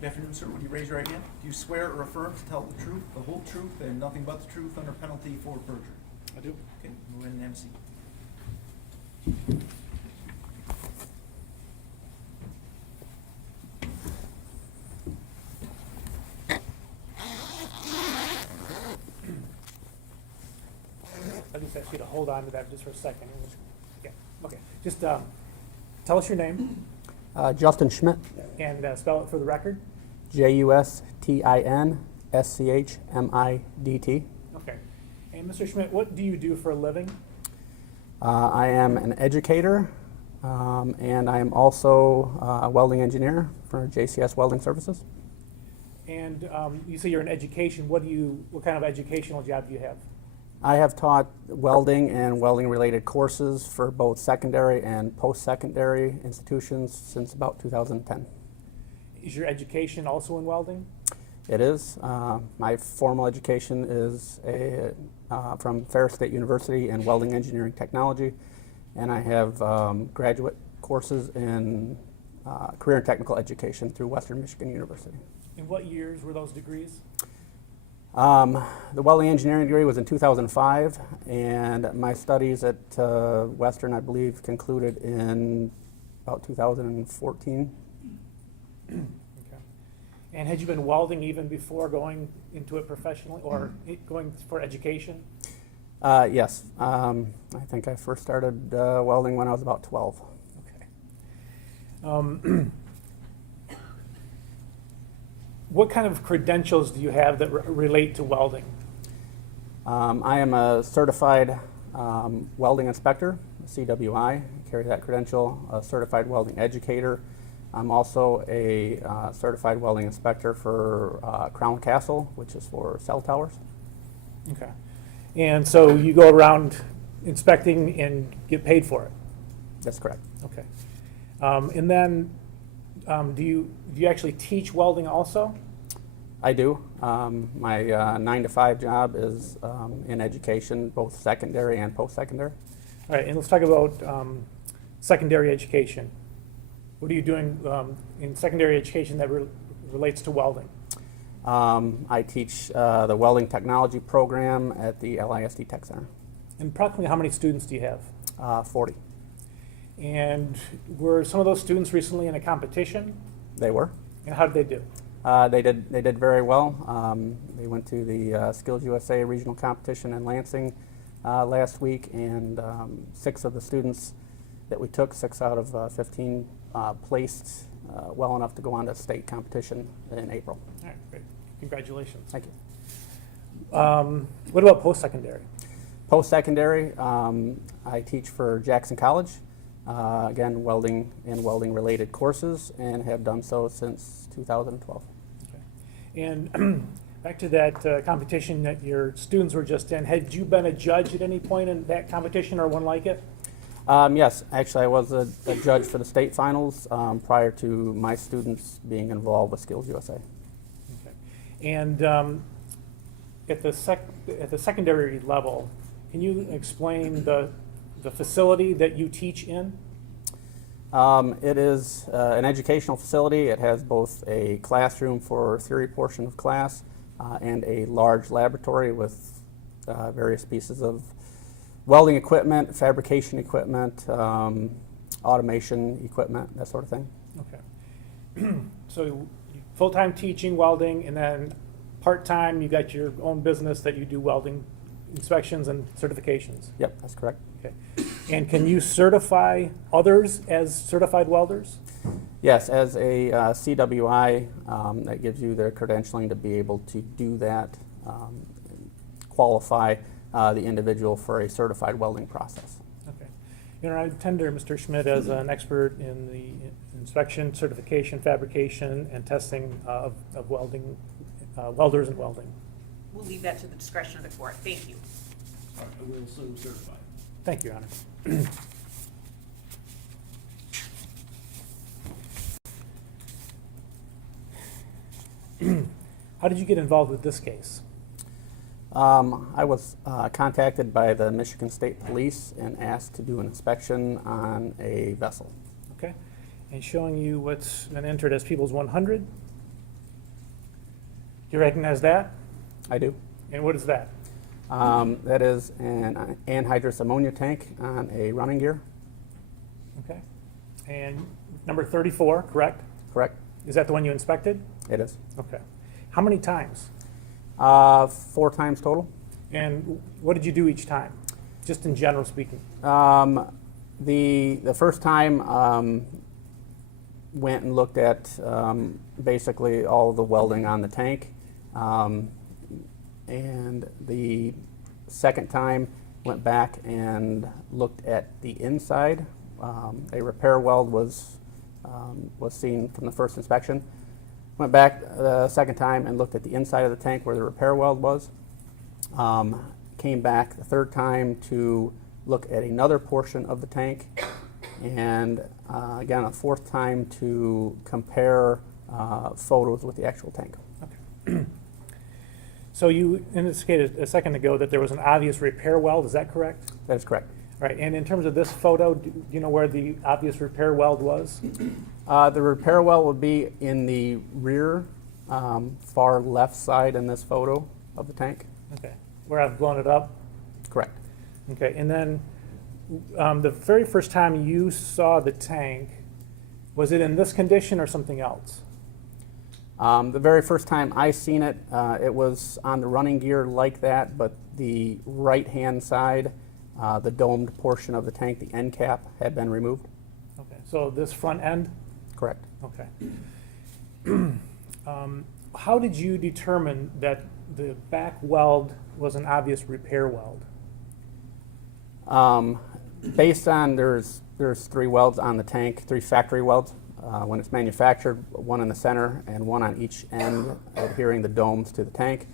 Good afternoon, sir. Would you raise your right hand? Do you swear or affirm to tell the truth, the whole truth, and nothing but the truth under penalty for perjury? I do. Okay, go ahead and have a seat. I just ask you to hold on to that just for a second. Yeah. Okay. Just tell us your name Justin Schmidt, and spell it for the record. Justinschmidt. Okay. And Mr. Schmidt, what do you do for a living? I am an educator, and I am also a welding engineer for JCS Welding Services. And you say you're in education. What kind of educational job do you have? I have taught welding and welding-related courses for both secondary and post-secondary institutions since about 2010. Is your education also in welding? It is. My formal education is from Ferris State University in welding engineering technology, and I have graduate courses in career and technical education through Western Michigan University. In what years were those degrees? The welding engineering degree was in 2005, and my studies at Western, I believe, concluded in about 2014. Okay. And had you been welding even before going into it professionally or going for education? Yes. I think I first started welding when I was about 12. Okay. What kind of credentials do you have that relate to welding? I am a certified welding inspector, CWI, carry that credential, a certified welding educator. I'm also a certified welding inspector for Crown Castle, which is for cell towers. Okay. And so you go around inspecting and get paid for it? That's correct. Okay. And then do you actually teach welding also? I do. My 9-to-5 job is in education, both secondary and post-secondary. All right, and let's talk about secondary education. What are you doing in secondary education that relates to welding? I teach the welding technology program at the LISD Tech Center. And approximately how many students do you have? 40. And were some of those students recently in a competition? They were. And how did they do? They did very well. They went to the Skills USA regional competition in Lansing last week, and 6 of the students that we took, 6 out of 15, placed well enough to go on to state competition in April. All right, great. Congratulations. Thank you. What about post-secondary? Post-secondary, I teach for Jackson College. Again, welding and welding-related courses, and have done so since 2012. Okay. And back to that competition that your students were just in, had you been a judge at any point in that competition or one like it? Yes, actually I was a judge for the state finals prior to my students being involved with Skills USA. Okay. And at the secondary level, can you explain the facility that you teach in? It is an educational facility. It has both a classroom for theory portion of class and a large laboratory with various pieces of welding equipment, fabrication equipment, automation equipment, that sort of thing. Okay. So full-time teaching welding, and then part-time you got your own business that you do welding inspections and certifications. Yep, that's correct. Okay. And can you certify others as certified welders? Yes, as a CWI, that gives you the credentialing to be able to do that, qualify the individual for a certified welding process. Okay. You know, I tender Mr. Schmidt as an expert in the inspection, certification, fabrication, and testing of welding, welders and welding. We'll leave that to the discretion of the court. Thank you. All right, I will so certify. Thank you, Your Honor. How did you get involved with this case? I was contacted by the Michigan State Police and asked to do an inspection on a vessel. Okay. And showing you what's been entered as People's 100? you recognize that? I do. And what is that? That is an anhydrous ammonia tank on a running gear, Okay. And number 34, correct? correct? Is that the one you inspected? It is. Okay. How many times? 4 times total. And what did you do each time, just in general speaking? The first time went and looked at basically all of the welding on the tank, and the second time went back and looked at the inside. A repair weld was seen from the first inspection. Went back the second time and looked at the inside of the tank where the repair weld was. Came back the third time to look at another portion of the tank, and again a fourth time to compare photos with the actual tank. Okay. So you indicated a second ago that there was an obvious repair weld, is that correct? That is correct. Right, and in terms of this photo, do you know where the obvious repair weld was? The repair weld would be in the rear far left side in this photo of the tank. Okay, where I've blown it up? Correct. Okay, and then the very first time you saw the tank, was it in this condition or something else? The very first time I seen it, it was on the running gear like that, but the right-hand side, the domed portion of the tank, the end cap, had been removed. Okay, so this front end? Correct. Okay. How did you determine that the back weld was an obvious repair weld? Based on there's 3 welds on the tank, 3 factory welds. When it's manufactured, 1 in the center and 1 on each end, adhering the domes to the tank.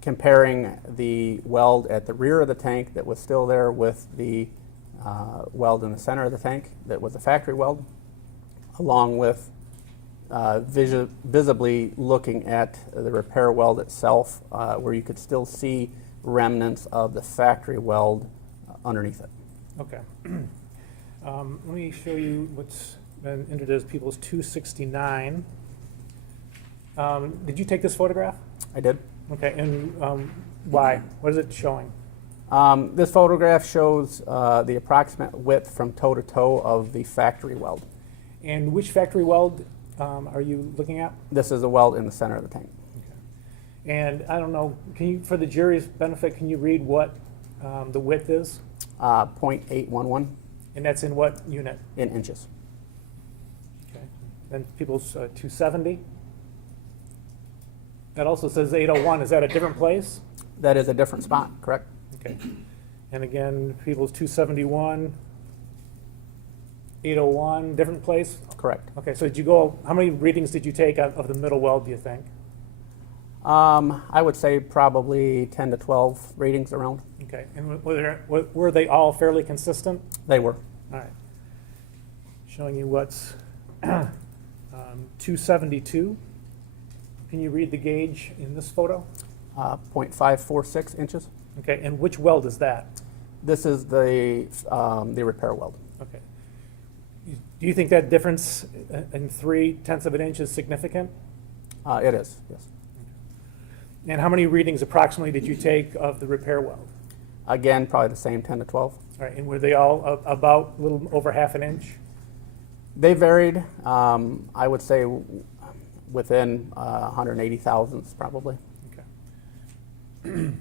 Comparing the weld at the rear of the tank that was still there with the weld in the center of the tank that was a factory weld, along with visibly looking at the repair weld itself, where you could still see remnants of the factory weld underneath it. Okay. Let me show you what's been entered as People's 269. Did you take this photograph? I did. Okay, and why? What is it showing? This photograph shows the approximate width from toe to toe of the factory weld. And which factory weld are you looking at? This is a weld in the center of the tank. Okay. And I don't know, can you, for the jury's benefit, can you read what the width is? 0.811 And that's in what unit? in inches. Okay. Then People's 270. That also says 801. Is that a different place? That is a different spot, correct? Okay. And again, People's 271, 801, different place? Correct. Okay, so did you go, how many readings did you take out of the middle weld, do you think? I would say probably 10 to 12 readings around. Okay, and were they all fairly consistent? They were. All right. Showing you what's 272. Can you read the gauge in this photo? 0.546 inches. Okay, and which weld is that? This is the repair weld. Okay. Do you think that difference in 0.3 of an inch is significant? It is, yes. And how many readings approximately did you take of the repair weld? Again, probably the same 10 to 12. All right, and were they all about a little over half an inch? They varied, I would say within 180 thousandths probably. Okay.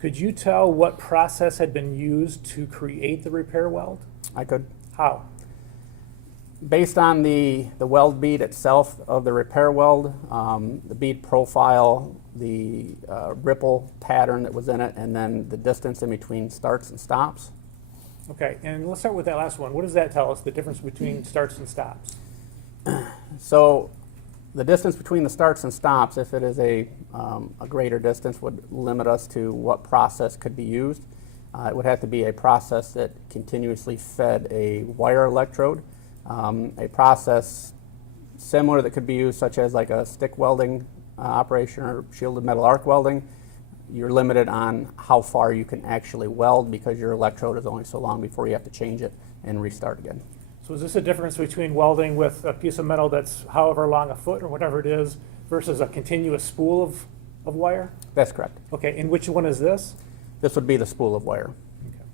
Could you tell what process had been used to create the repair weld? I could. How? Based on the weld bead itself of the repair weld, the bead profile, the ripple pattern that was in it, and then the distance in between starts and stops. Okay, and let's start with that last one. What does that tell us, the difference between starts and stops? So the distance between the starts and stops, if it is a greater distance, would limit us to what process could be used. It would have to be a process that continuously fed a wire electrode, a process similar that could be used such as like a stick welding operation or shielded metal arc welding. You're limited on how far you can actually weld because your electrode is only so long before you have to change it and restart again. So is this a difference between welding with a piece of metal that's however long, a foot or whatever it is, versus a continuous spool of wire? That's correct. Okay, and which one is this? This would be the spool of wire. Okay.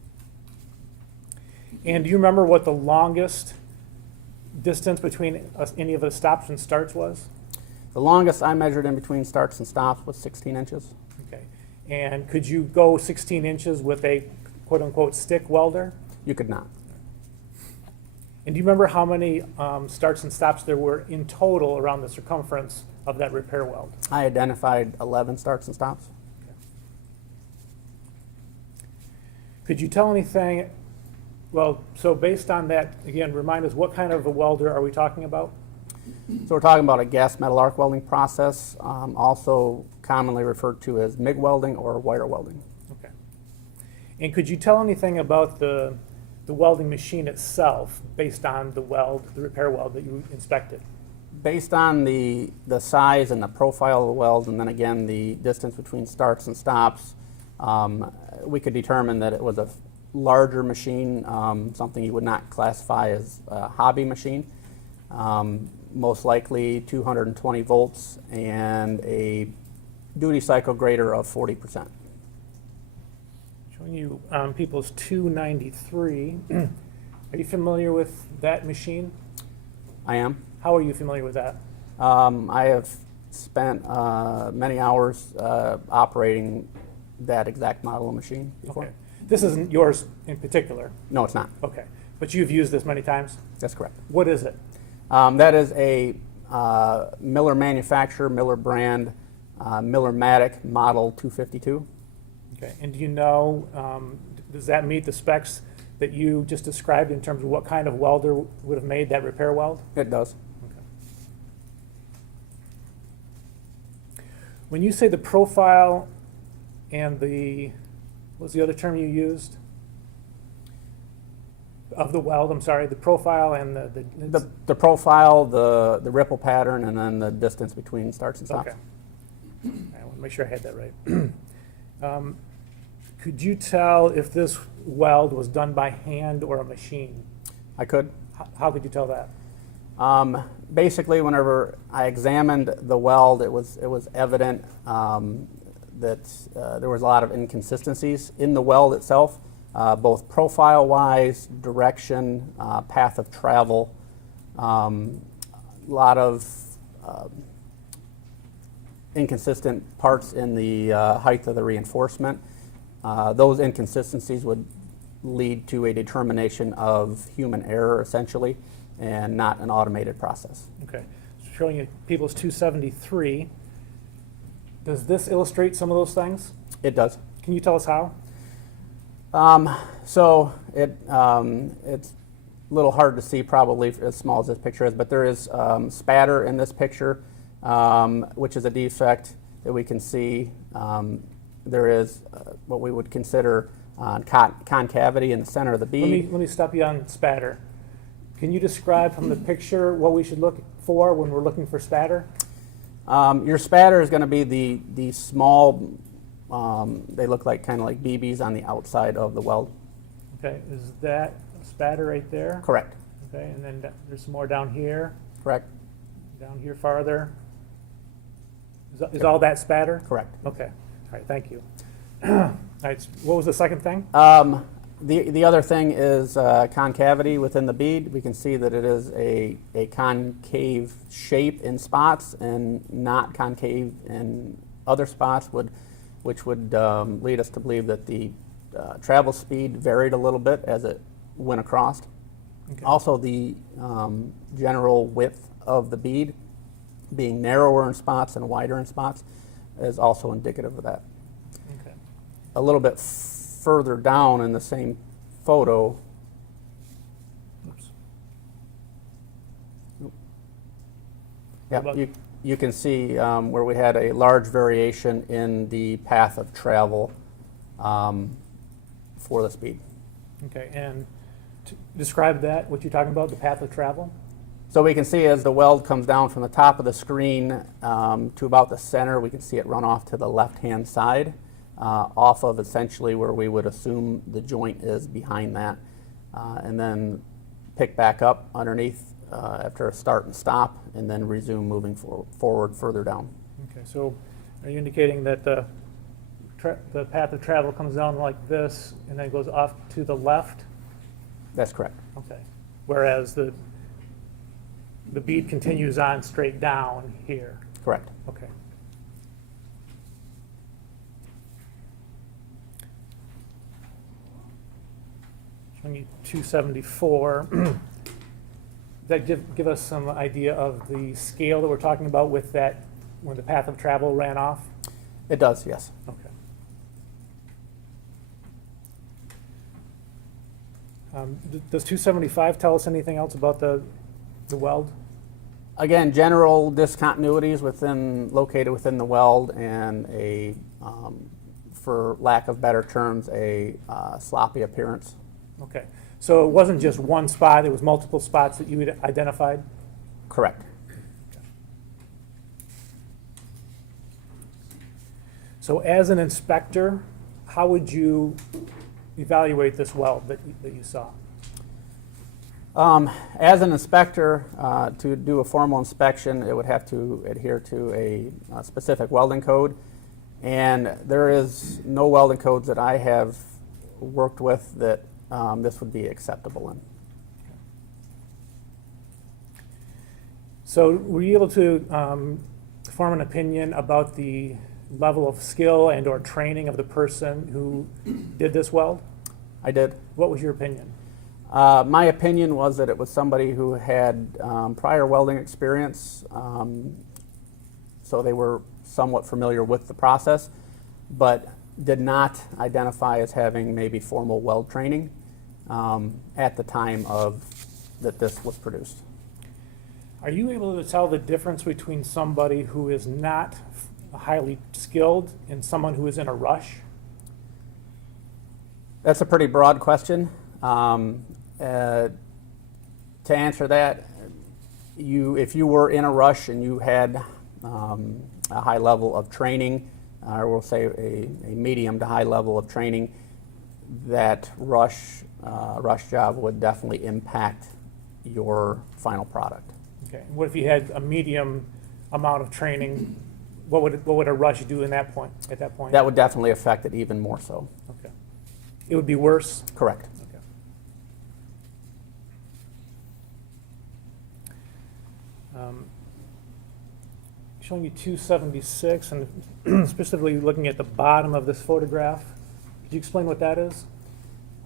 And do you remember what the longest distance between any of the stops and starts was? The longest I measured in between starts and stops was 16 inches. Okay. And could you go 16 inches with a quote-unquote stick welder? You could not. And do you remember how many starts and stops there were in total around the circumference of that repair weld? I identified 11 starts and stops. Could you tell anything, well, so based on that, again, remind us, what kind of a welder are we talking about? So we're talking about a gas metal arc welding process, also commonly referred to as MIG welding or wire welding. Okay. And could you tell anything about the welding machine itself based on the repair weld that you inspected? Based on the size and the profile of the weld, and then again the distance between starts and stops, we could determine that it was a larger machine, something you would not classify as a hobby machine. Most likely 220 volts and a duty cycle greater of 40%. Showing you People's 293. Are you familiar with that machine? I am. How are you familiar with that? I have spent many hours operating that exact model of machine before. Okay. This isn't yours in particular. No, it's not. Okay. But you've used this many times? That's correct. What is it? That is a Miller manufacturer, Miller brand, Miller-Matic Model 252. Okay. And do you know, does that meet the specs that you just described in terms of what kind of welder would have made that repair weld? It does. Okay. When you say the profile and what was the other term you used? Of the weld, I'm sorry, the profile and The profile, the ripple pattern, and then the distance between starts and stops. Okay. I want to make sure I had that right. Could you tell if this weld was done by hand or a machine? I could. How could you tell that? Basically, whenever I examined the weld, it was evident that there was a lot of inconsistencies in the weld itself, both profile-wise, direction, path of travel, a lot of inconsistent parts in the height of the reinforcement. Those inconsistencies would lead to a determination of human error, essentially, and not an automated process. Okay. Showing you People's 273. Does this illustrate some of those things? It does. Can you tell us how? So it's a little hard to see probably as small as this picture is, but there is spatter in this picture, which is a defect that we can see. There is what we would consider concavity in the center of the bead. Let me stop you on spatter. Can you describe from the picture what we should look for when we're looking for spatter? Your spatter is going to be the small, they look like kind of like BBs on the outside of the weld. Okay, is that spatter right there? Correct. Okay, and then there's some more down here, Correct. down here farther. Is all that spatter? Correct. Okay, all right, thank you. All right, what was the second thing? The other thing is concavity within the bead. We can see that it is a concave shape in spots and not concave in other spots, which would lead us to believe that the travel speed varied a little bit as it went across. Okay. Also, the general width of the bead being narrower in spots and wider in spots is also indicative of that. Okay. A little bit further down in the same photo, Oops. yeah, About- you can see where we had a large variation in the path of travel for the speed. Okay, and describe that, what you're talking about, the path of travel? So we can see as the weld comes down from the top of the screen to about the center, we can see it run off to the left-hand side, off of essentially where we would assume the joint is behind that. And then pick back up underneath after a start and stop, and then resume moving forward further down. Okay, so are you indicating that the path of travel comes down like this and then goes off to the left? That's correct. Okay. Whereas the bead continues on straight down here. Correct. Okay. Showing you 274. Does that give us some idea of the scale that we're talking about with that, when the path of travel ran off? It does, yes. Okay. Does 275 tell us anything else about the weld? Again, general discontinuities located within the weld, and for lack of better terms, a sloppy appearance. Okay. So it wasn't just one spot, it was multiple spots that you had identified? Correct. So as an inspector, how would you evaluate this weld that you saw? As an inspector, to do a formal inspection, it would have to adhere to a specific welding code. And there is no welding codes that I have worked with that this would be acceptable in. So were you able to form an opinion about the level of skill and or training of the person who did this weld? I did. What was your opinion? My opinion was that it was somebody who had prior welding experience, so they were somewhat familiar with the process, but did not identify as having maybe formal weld training at the time that this was produced. Are you able to tell the difference between somebody who is not highly skilled and someone who is in a rush? That's a pretty broad question. To answer that, if you were in a rush and you had a high level of training, or we'll say a medium to high level of training, that rush job would definitely impact your final product. Okay. What if you had a medium amount of training? What would a rush do at that point? That would definitely affect it even more so. Okay. It would be worse? Correct. Okay. Showing you 276 and specifically looking at the bottom of this photograph. Could you explain what that is?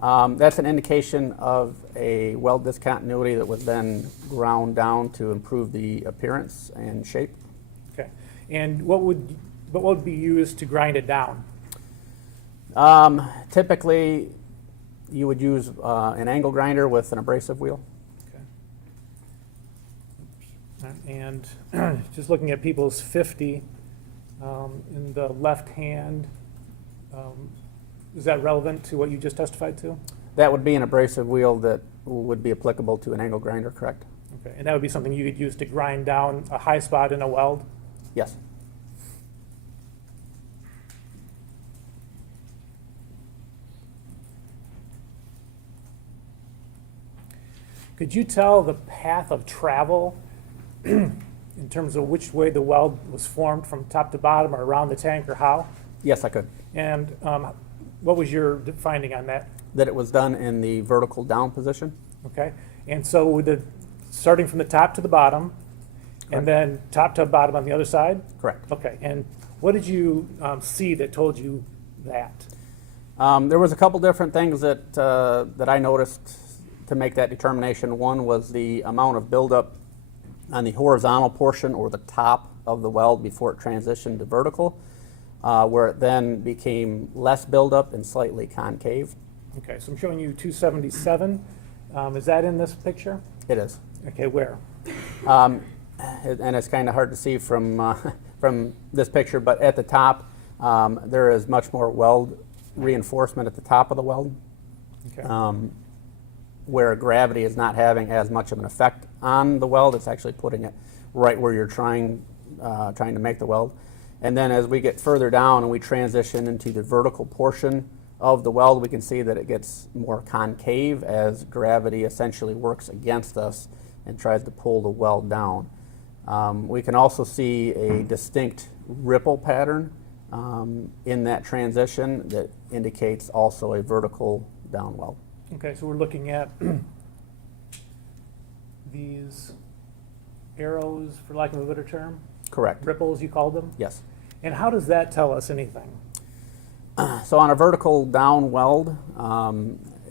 That's an indication of a weld discontinuity that was then ground down to improve the appearance and shape. Okay. And what would be used to grind it down? Typically, you would use an angle grinder with an abrasive wheel. And just looking at people's 50 in the left hand, is that relevant to what you just testified to? That would be an abrasive wheel that would be applicable to an angle grinder, correct? Okay, and that would be something you could use to grind down a high spot in a weld? Yes. Could you tell the path of travel in terms of which way the weld was formed from top to bottom or around the tank or how? Yes, I could. And what was your finding on that? That it was done in the vertical down position. Okay, and so with starting from the top to the bottom, and then top to bottom on the other side? Correct. Okay, and what did you see that told you that? There was a couple different things that I noticed to make that determination. One was the amount of buildup on the horizontal portion or the top of the weld before it transitioned to vertical, where it then became less buildup and slightly concave. Okay, so I'm showing you 277. Is that in this picture? It is. Okay, where? And it's kind of hard to see from from this picture, but at the top, there is much more weld reinforcement at the top of the weld, Okay. where gravity is not having as much of an effect on the weld. It's actually putting it right where you're trying to make the weld. And then as we get further down and we transition into the vertical portion of the weld, we can see that it gets more concave as gravity essentially works against us and tries to pull the weld down. We can also see a distinct ripple pattern in that transition that indicates also a vertical down weld. Okay, so we're looking at these arrows, for lack of a better term, Correct. ripples you called them? Yes. And how does that tell us anything? So on a vertical down weld,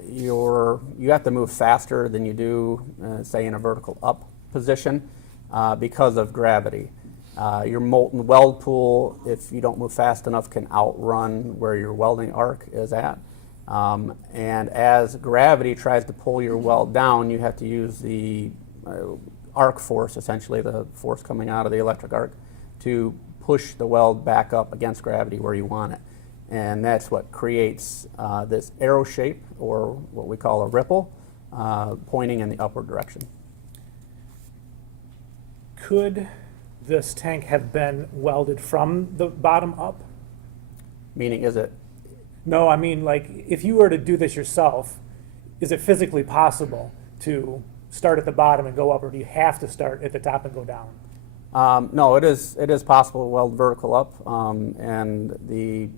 you have to move faster than you do, say, in a vertical up position because of gravity. Your molten weld pool, if you don't move fast enough, can outrun where your welding arc is at. And as gravity tries to pull your weld down, you have to use the arc force, essentially the force coming out of the electric arc, to push the weld back up against gravity where you want it. And that's what creates this arrow shape, or what we call a ripple, pointing in the upward direction. Could this tank have been welded from the bottom up? Meaning, is it? No, I mean, like, if you were to do this yourself, is it physically possible to start at the bottom and go up, or do you have to start at the top and go down? No, it is possible to weld vertical up, and the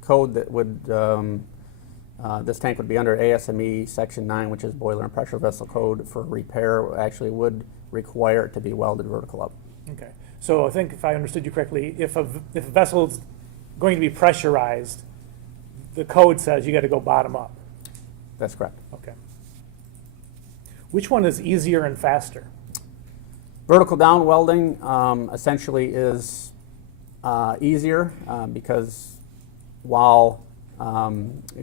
code that would, this tank would be under ASME Section 9, which is Boiler and Pressure Vessel Code for repair, actually would require it to be welded vertical up. Okay, so I think if I understood you correctly, if a vessel is going to be pressurized, the code says you got to go bottom up. That's correct. Okay. Which one is easier and faster? Vertical down welding essentially is easier because while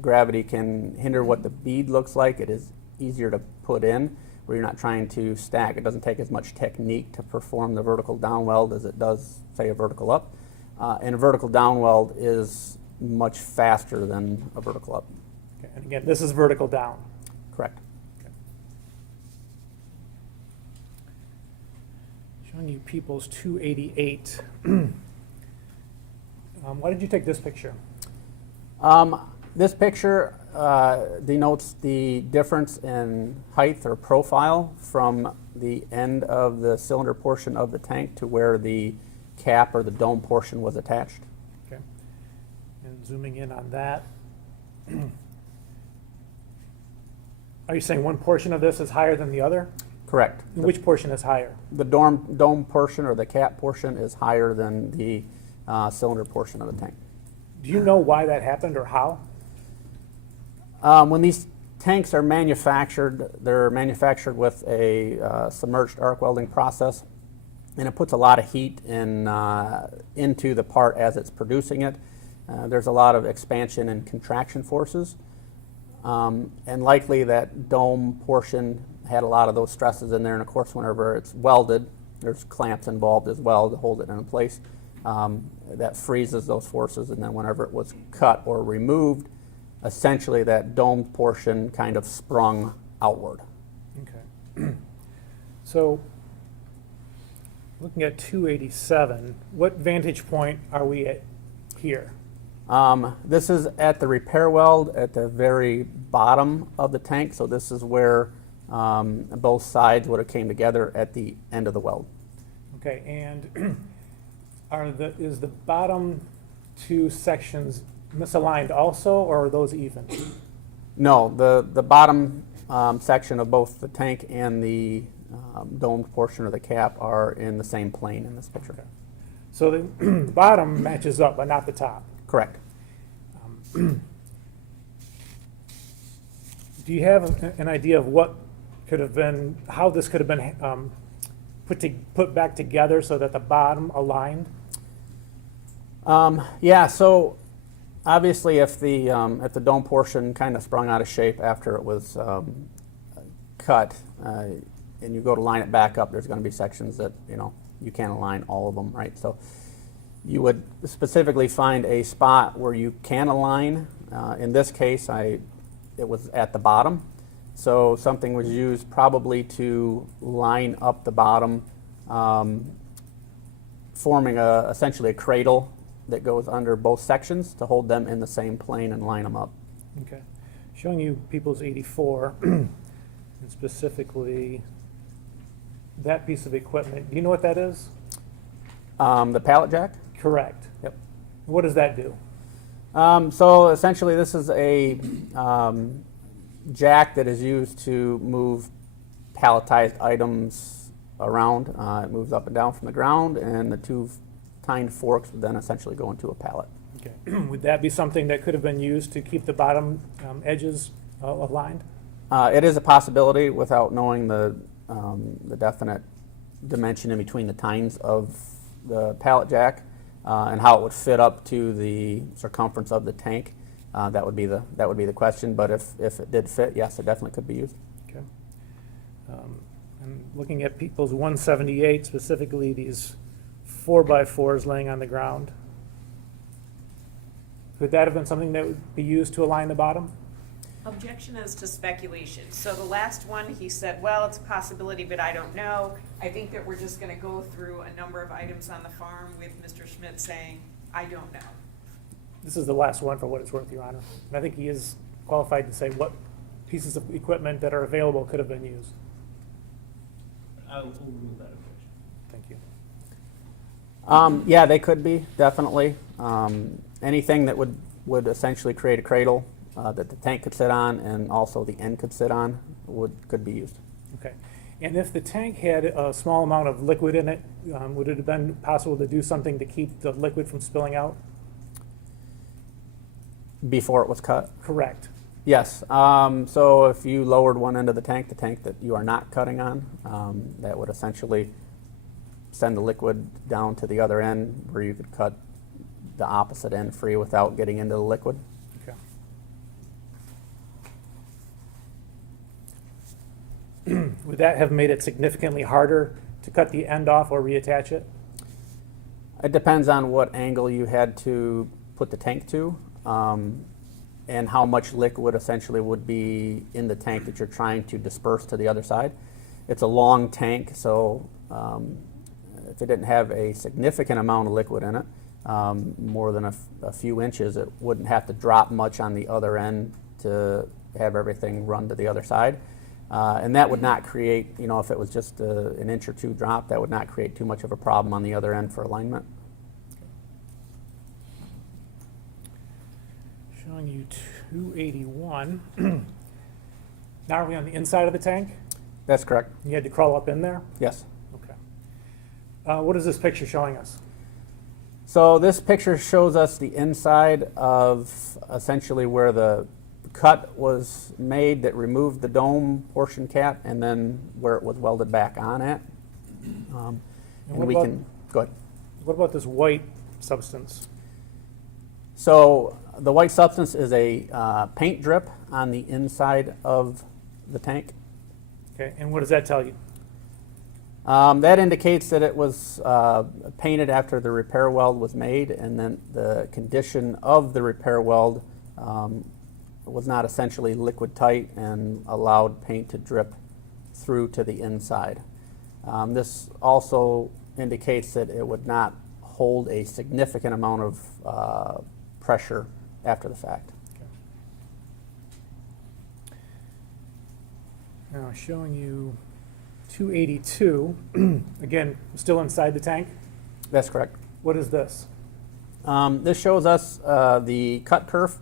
gravity can hinder what the bead looks like, it is easier to put in where you're not trying to stack. It doesn't take as much technique to perform the vertical down weld as it does, say, a vertical up. And a vertical down weld is much faster than a vertical up. Okay. And again, this is vertical down. Correct. Showing you People's 288. Why did you take this picture? This picture denotes the difference in height or profile from the end of the cylinder portion of the tank to where the cap or the dome portion was attached. Okay. And zooming in on that. Are you saying one portion of this is higher than the other? Correct. And which portion is higher? The dome portion or the cap portion is higher than the cylinder portion of the tank. Do you know why that happened or how? When these tanks are manufactured, they're manufactured with a submerged arc welding process, and it puts a lot of heat into the part as it's producing it. There's a lot of expansion and contraction forces, and likely that dome portion had a lot of those stresses in there, and of course whenever it's welded, there's clamps involved as well to hold it in place. That freezes those forces, and then whenever it was cut or removed, essentially that domed portion kind of sprung outward. Okay. So, looking at 287, what vantage point are we at here? This is at the repair weld at the very bottom of the tank, so this is where both sides would have came together at the end of the weld. Okay, and is the bottom two sections misaligned also, or are those even? No, the bottom section of both the tank and the domed portion of the cap are in the same plane in this picture. Okay. So the bottom matches up, but not the top. Correct. Do you have an idea of what could have been, how this could have been put back together so that the bottom aligned? Yeah, so obviously if the dome portion kind of sprung out of shape after it was cut, and you go to line it back up, there's going to be sections that you can't align all of them, right? So you would specifically find a spot where you can align. In this case, it was at the bottom, so something was used probably to line up the bottom, forming essentially a cradle that goes under both sections to hold them in the same plane and line them up. Okay. Showing you People's 84, and specifically that piece of equipment. Do you know what that is? The pallet jack? Correct. Yep. What does that do? So essentially this is a jack that is used to move palletized items around. It moves up and down from the ground, and the two tined forks would then essentially go into a pallet. Okay. Would that be something that could have been used to keep the bottom edges aligned? It is a possibility without knowing the definite dimension in between the tines of the pallet jack and how it would fit up to the circumference of the tank. That would be the question. But if it did fit, yes, it definitely could be used. Okay. And looking at People's 178, specifically these 4x4s laying on the ground, could that have been something that would be used to align the bottom? Objection is to speculation. So the last one, he said, well, it's a possibility, but I don't know. I think that we're just gonna go through a number of items on the farm with Mr. Schmidt saying, I don't know. This is the last one for what it's worth, Your Honor. And I think he is qualified to say what pieces of equipment that are available could have been used. I will overrule that objection. Thank you. Yeah, they could be, definitely. Anything that would essentially create a cradle that the tank could sit on and also the end could sit on could be used. Okay. And if the tank had a small amount of liquid in it, would it have been possible to do something to keep the liquid from spilling out? Before it was cut? Correct. Yes. So if you lowered one end of the tank that you are not cutting on, that would essentially send the liquid down to the other end where you could cut the opposite end free without getting into the liquid. Okay. Would that have made it significantly harder to cut the end off or reattach it? It depends on what angle you had to put the tank to, and how much liquid essentially would be in the tank that you're trying to disperse to the other side. It's a long tank, so if it didn't have a significant amount of liquid in it, more than a few inches, it wouldn't have to drop much on the other end to have everything run to the other side. And that would not create, if it was just an inch or two drop, that would not create too much of a problem on the other end for alignment. Showing you 281. Now are we on the inside of the tank? That's correct. You had to crawl up in there? Yes. Okay. What is this picture showing us? So this picture shows us the inside of essentially where the cut was made that removed the dome portion cap, and then where it was welded back on at. And we can go ahead. What about this white substance? So the white substance is a paint drip on the inside of the tank. Okay, and what does that tell you? That indicates that it was painted after the repair weld was made, and then the condition of the repair weld was not essentially liquid tight and allowed paint to drip through to the inside. This also indicates that it would not hold a significant amount of pressure after the fact. Okay. Now showing you 282, again, still inside the tank. That's correct. What is this? This shows us the cut kerf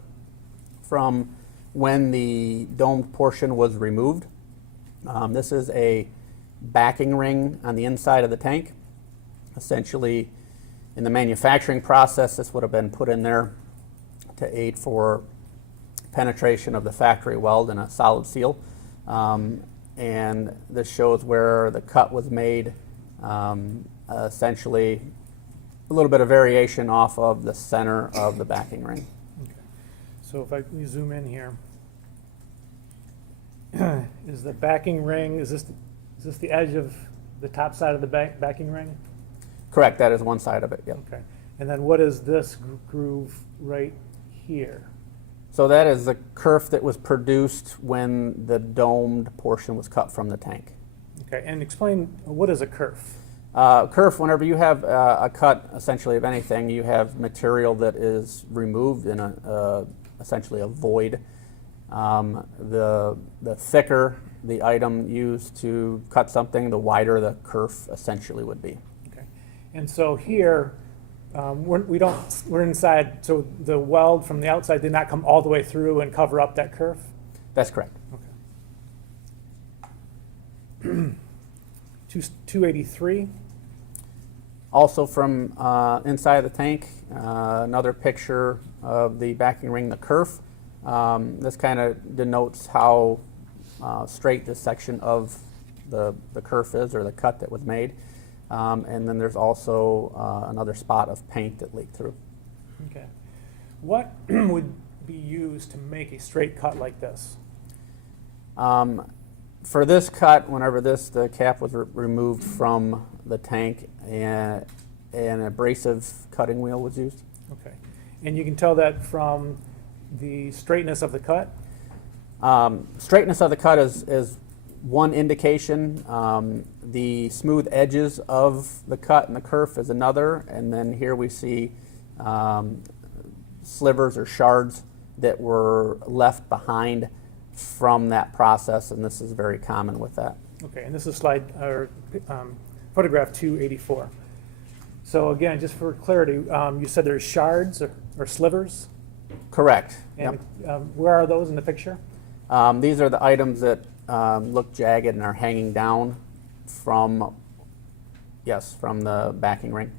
from when the domed portion was removed. This is a backing ring on the inside of the tank. Essentially, in the manufacturing process, this would have been put in there to aid for penetration of the factory weld in a solid seal. And this shows where the cut was made, essentially a little bit of variation off of the center of the backing ring. Okay. So if we zoom in here, is the backing ring, is this the edge of the top side of the backing ring? Correct, that is one side of it, yep. Okay. And then what is this groove right here? So that is the kerf that was produced when the domed portion was cut from the tank. Okay, and explain, what is a kerf? Kerf, whenever you have a cut essentially of anything, you have material that is removed in essentially a void. The thicker the item used to cut something, the wider the kerf essentially would be. Okay. And so here, we're inside, so the weld from the outside did not come all the way through and cover up that kerf? That's correct. Okay. 283. Also from inside the tank, another picture of the backing ring, the kerf. This kind of denotes how straight this section of the kerf is, or the cut that was made. And then there's also another spot of paint that leaked through. Okay. What would be used to make a straight cut like this? For this cut, whenever the cap was removed from the tank, and an abrasive cutting wheel was used. Okay. And you can tell that from the straightness of the cut? Straightness of the cut is one indication. The smooth edges of the cut and the kerf is another. And then here we see slivers or shards that were left behind from that process, and this is very common with that. Okay, and this is photograph 284. So again, just for clarity, you said there's shards or slivers? Correct. And Yep. Where are those in the picture? These are the items that look jagged and are hanging down from the backing ring.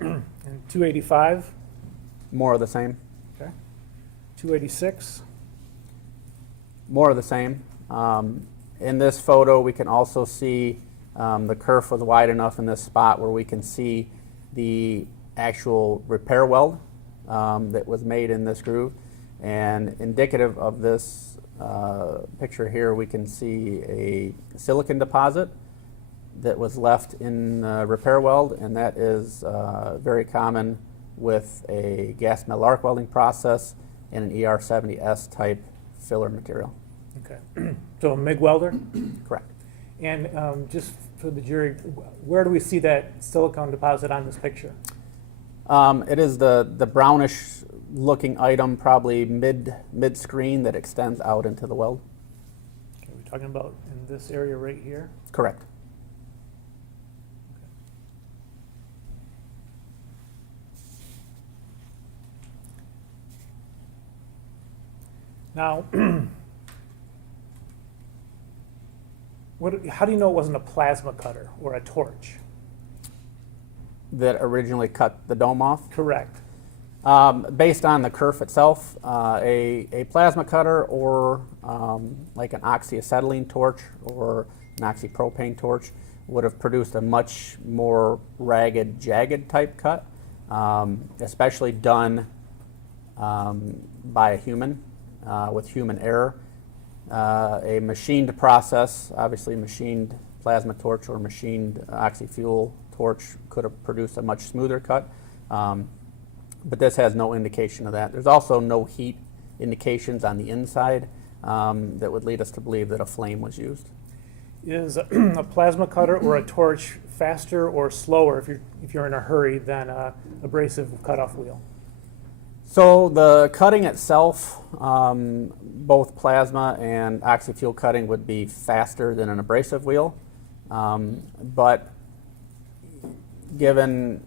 Okay. And 285? More of the same. Okay. 286? More of the same. In this photo, we can also see the kerf was wide enough in this spot where we can see the actual repair weld that was made in this groove. And indicative of this picture here, we can see a silicon deposit that was left in the repair weld, and that is very common with a gas metal arc welding process and an ER70S type filler material. Okay. So a MIG welder? Correct. And just for the jury, where do we see that silicone deposit on this picture? It is the brownish looking item, probably mid screen, that extends out into the weld. Okay, we're talking about in this area right here? Correct. Now, how do you know it wasn't a plasma cutter or a torch? That originally cut the dome off. Correct. Based on the kerf itself, a plasma cutter or like an oxyacetylene torch or an oxypropane torch would have produced a much more ragged, jagged type cut, especially done by a human with human error. A machined process, obviously machined plasma torch or machined oxy-fuel torch could have produced a much smoother cut. But this has no indication of that. There's also no heat indications on the inside that would lead us to believe that a flame was used. Is a plasma cutter or a torch faster or slower if you're in a hurry than a abrasive cutoff wheel? So the cutting itself, both plasma and oxy-fuel cutting would be faster than an abrasive wheel, but given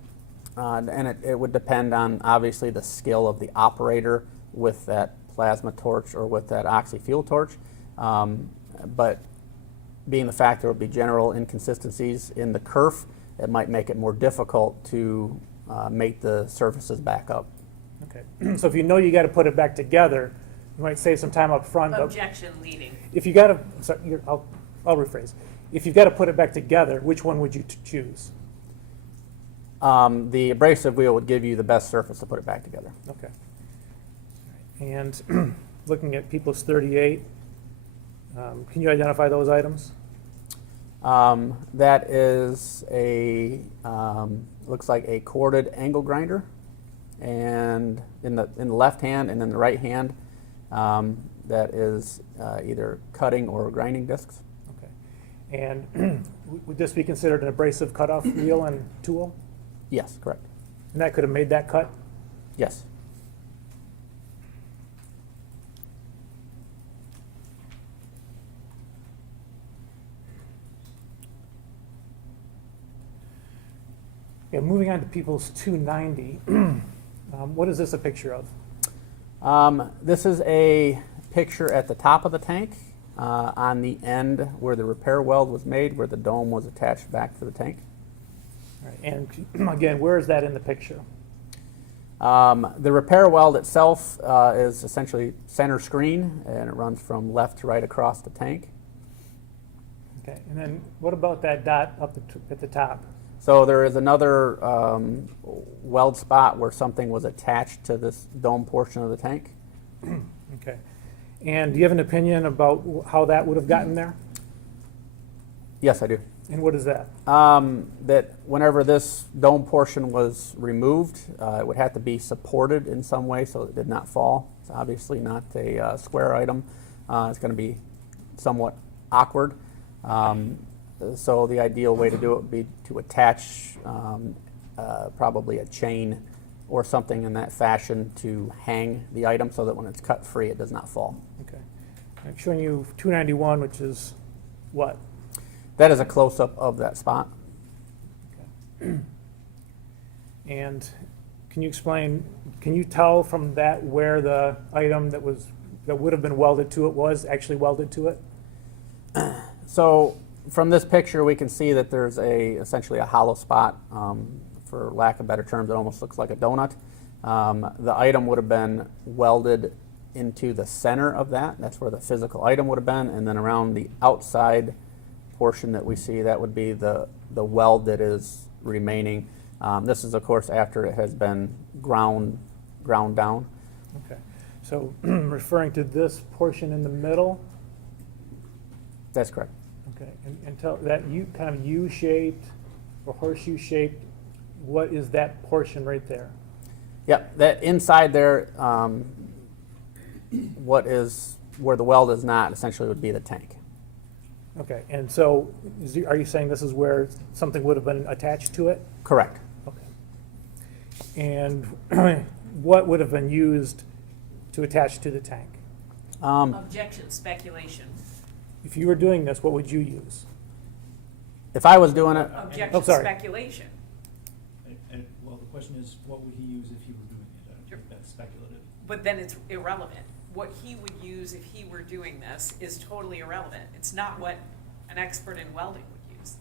and it would depend on obviously the skill of the operator with that plasma torch or with that oxy-fuel torch. But being the fact there would be general inconsistencies in the kerf, it might make it more difficult to mate the surfaces back up. Okay. So if you know you got to put it back together, you might save some time up front. Objection leading. If you got to, sorry, I'll rephrase. If you've got to put it back together, which one would you choose? The abrasive wheel would give you the best surface to put it back together. Okay. And looking at People's 38, can you identify those items? That is looks like a corded angle grinder, and in the left hand, and in the right hand, that is either cutting or grinding discs. Okay. And would this be considered an abrasive cutoff wheel and tool? Yes, correct. And that could have made that cut? Yes. Yeah, moving on to people's 290, what is this a picture of? This is a picture at the top of the tank on the end where the repair weld was made, where the dome was attached back to the tank. All right, and again, where is that in the picture? The repair weld itself is essentially center screen, and it runs from left to right across the tank. Okay, and then what about that dot up at the top? So there is another weld spot where something was attached to this dome portion of the tank. Okay. And do you have an opinion about how that would have gotten there? Yes, I do. And what is that? That whenever this dome portion was removed, it would have to be supported in some way so it did not fall. It's obviously not a square item. It's going to be somewhat awkward. So the ideal way to do it would be to attach probably a chain or something in that fashion to hang the item so that when it's cut free, it does not fall. Okay. I'm showing you 291, which is what? That is a close-up of that spot. And can you explain, can you tell from that where the item that would have been welded to it was actually welded to it? So from this picture, we can see that there's essentially a hollow spot. For lack of better terms, it almost looks like a donut. The item would have been welded into the center of that. That's where the physical item would have been. And then around the outside portion that we see, that would be the weld that is remaining. This is, of course, after it has been ground down. Okay. So referring to this portion in the middle, That's correct. okay, and tell that kind of U-shaped or horseshoe-shaped, what is that portion right there? Yep, that inside there, what is where the weld is not, essentially would be the tank. Okay, and so are you saying this is where something would have been attached to it? Correct. Okay. And what would have been used to attach to the tank? Objection, speculation. If you were doing this, what would you use? If I was doing it, Objection, sorry. speculation. Well, the question is, what would he use if he were doing it? I think that's speculative. But then it's irrelevant. What he would use if he were doing this is totally irrelevant. It's not what an expert in welding would use.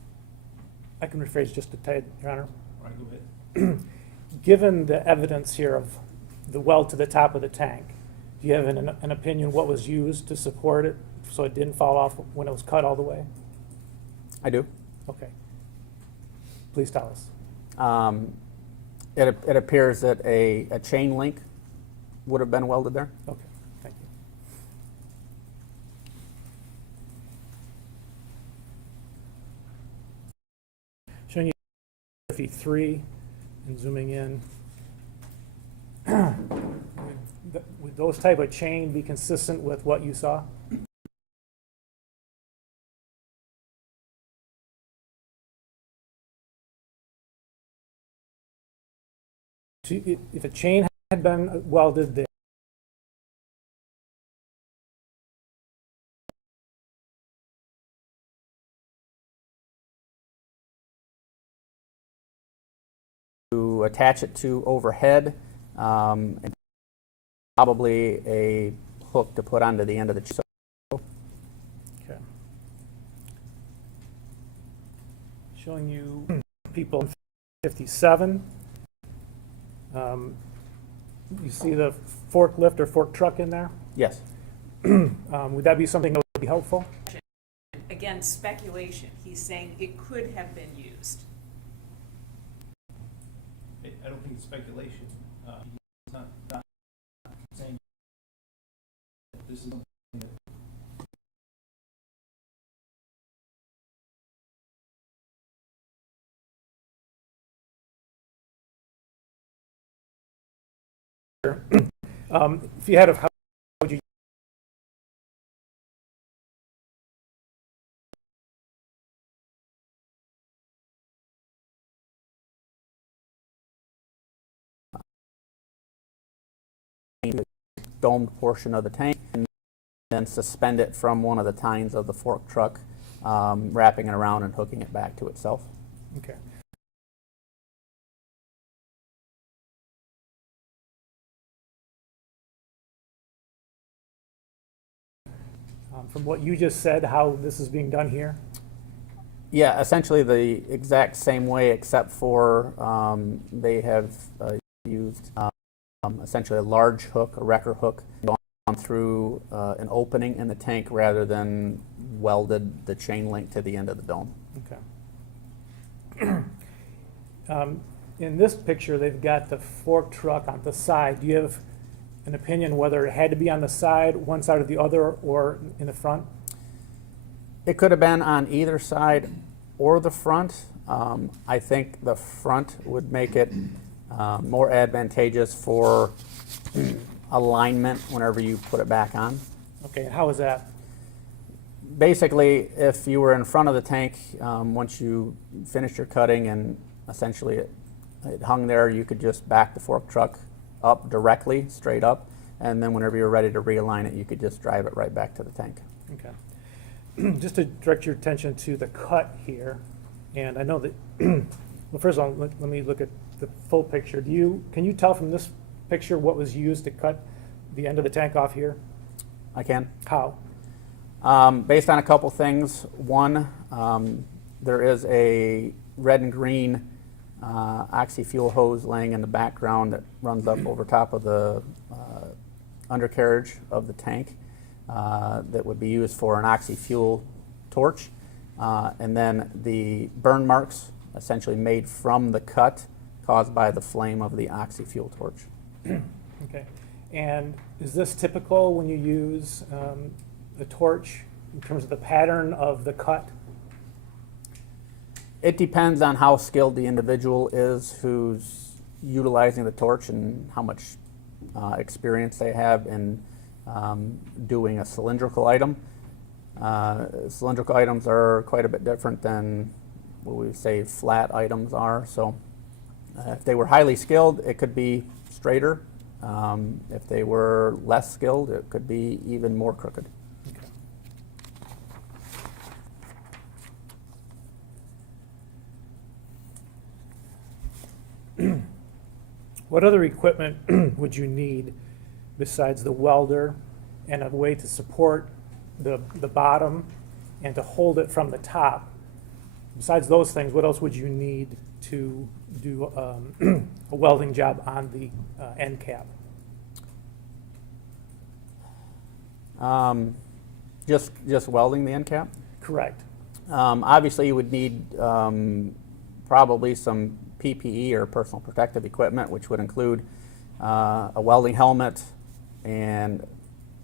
I can rephrase just a tad, Your Honor. All right, go ahead. Given the evidence here of the weld to the top of the tank, do you have an opinion what was used to support it so it didn't fall off when it was cut all the way? I do. Okay. Please tell us. It appears that a chain link would have been welded there. Okay, thank you. Showing you 53 and zooming in. Would those type of chain be consistent with what you saw? If a chain had been welded there, To attach it to overhead, and probably a hook to put onto the end of the chain. okay. Showing you people in 57. You see the forklift or fork truck in there? Yes. Would that be something that would be helpful? Again, speculation. He's saying it could have been used. I don't think it's speculation. He's not saying that this is something that If you had, how would you the domed portion of the tank and then suspend it from one of the tines of the fork truck, wrapping it around and hooking it back to itself. Okay. From what you just said, how this is being done here? Yeah, essentially the exact same way, except for they have used essentially a large hook, a wrecker hook, gone through an opening in the tank rather than welded the chain link to the end of the dome. Okay. In this picture, they've got the fork truck on the side. Do you have an opinion whether it had to be on the side, one side or the other, or in the front? It could have been on either side or the front. I think the front would make it more advantageous for alignment whenever you put it back on. Okay, how is that? Basically, if you were in front of the tank, once you finished your cutting and essentially it hung there, you could just back the fork truck up directly, straight up, and then whenever you're ready to realign it, you could just drive it right back to the tank. Okay. Just to direct your attention to the cut here, and I know that, well, first of all, let me look at the full picture. Can you tell from this picture what was used to cut the end of the tank off here? I can. How? Based on a couple things. One, there is a red and green oxy-fuel hose laying in the background that runs up over top of the undercarriage of the tank that would be used for an oxy-fuel torch. And then the burn marks essentially made from the cut caused by the flame of the oxy-fuel torch. Okay. And is this typical when you use the torch in terms of the pattern of the cut? It depends on how skilled the individual is who's utilizing the torch and how much experience they have in doing a cylindrical item. Cylindrical items are quite a bit different than what we say flat items are. So if they were highly skilled, it could be straighter. If they were less skilled, it could be even more crooked. What other equipment would you need besides the welder and a way to support the bottom and to hold it from the top? Besides those things, what else would you need to do a welding job on the end cap? Just welding the end cap? Correct. Obviously, you would need probably some PPE or personal protective equipment, which would include a welding helmet and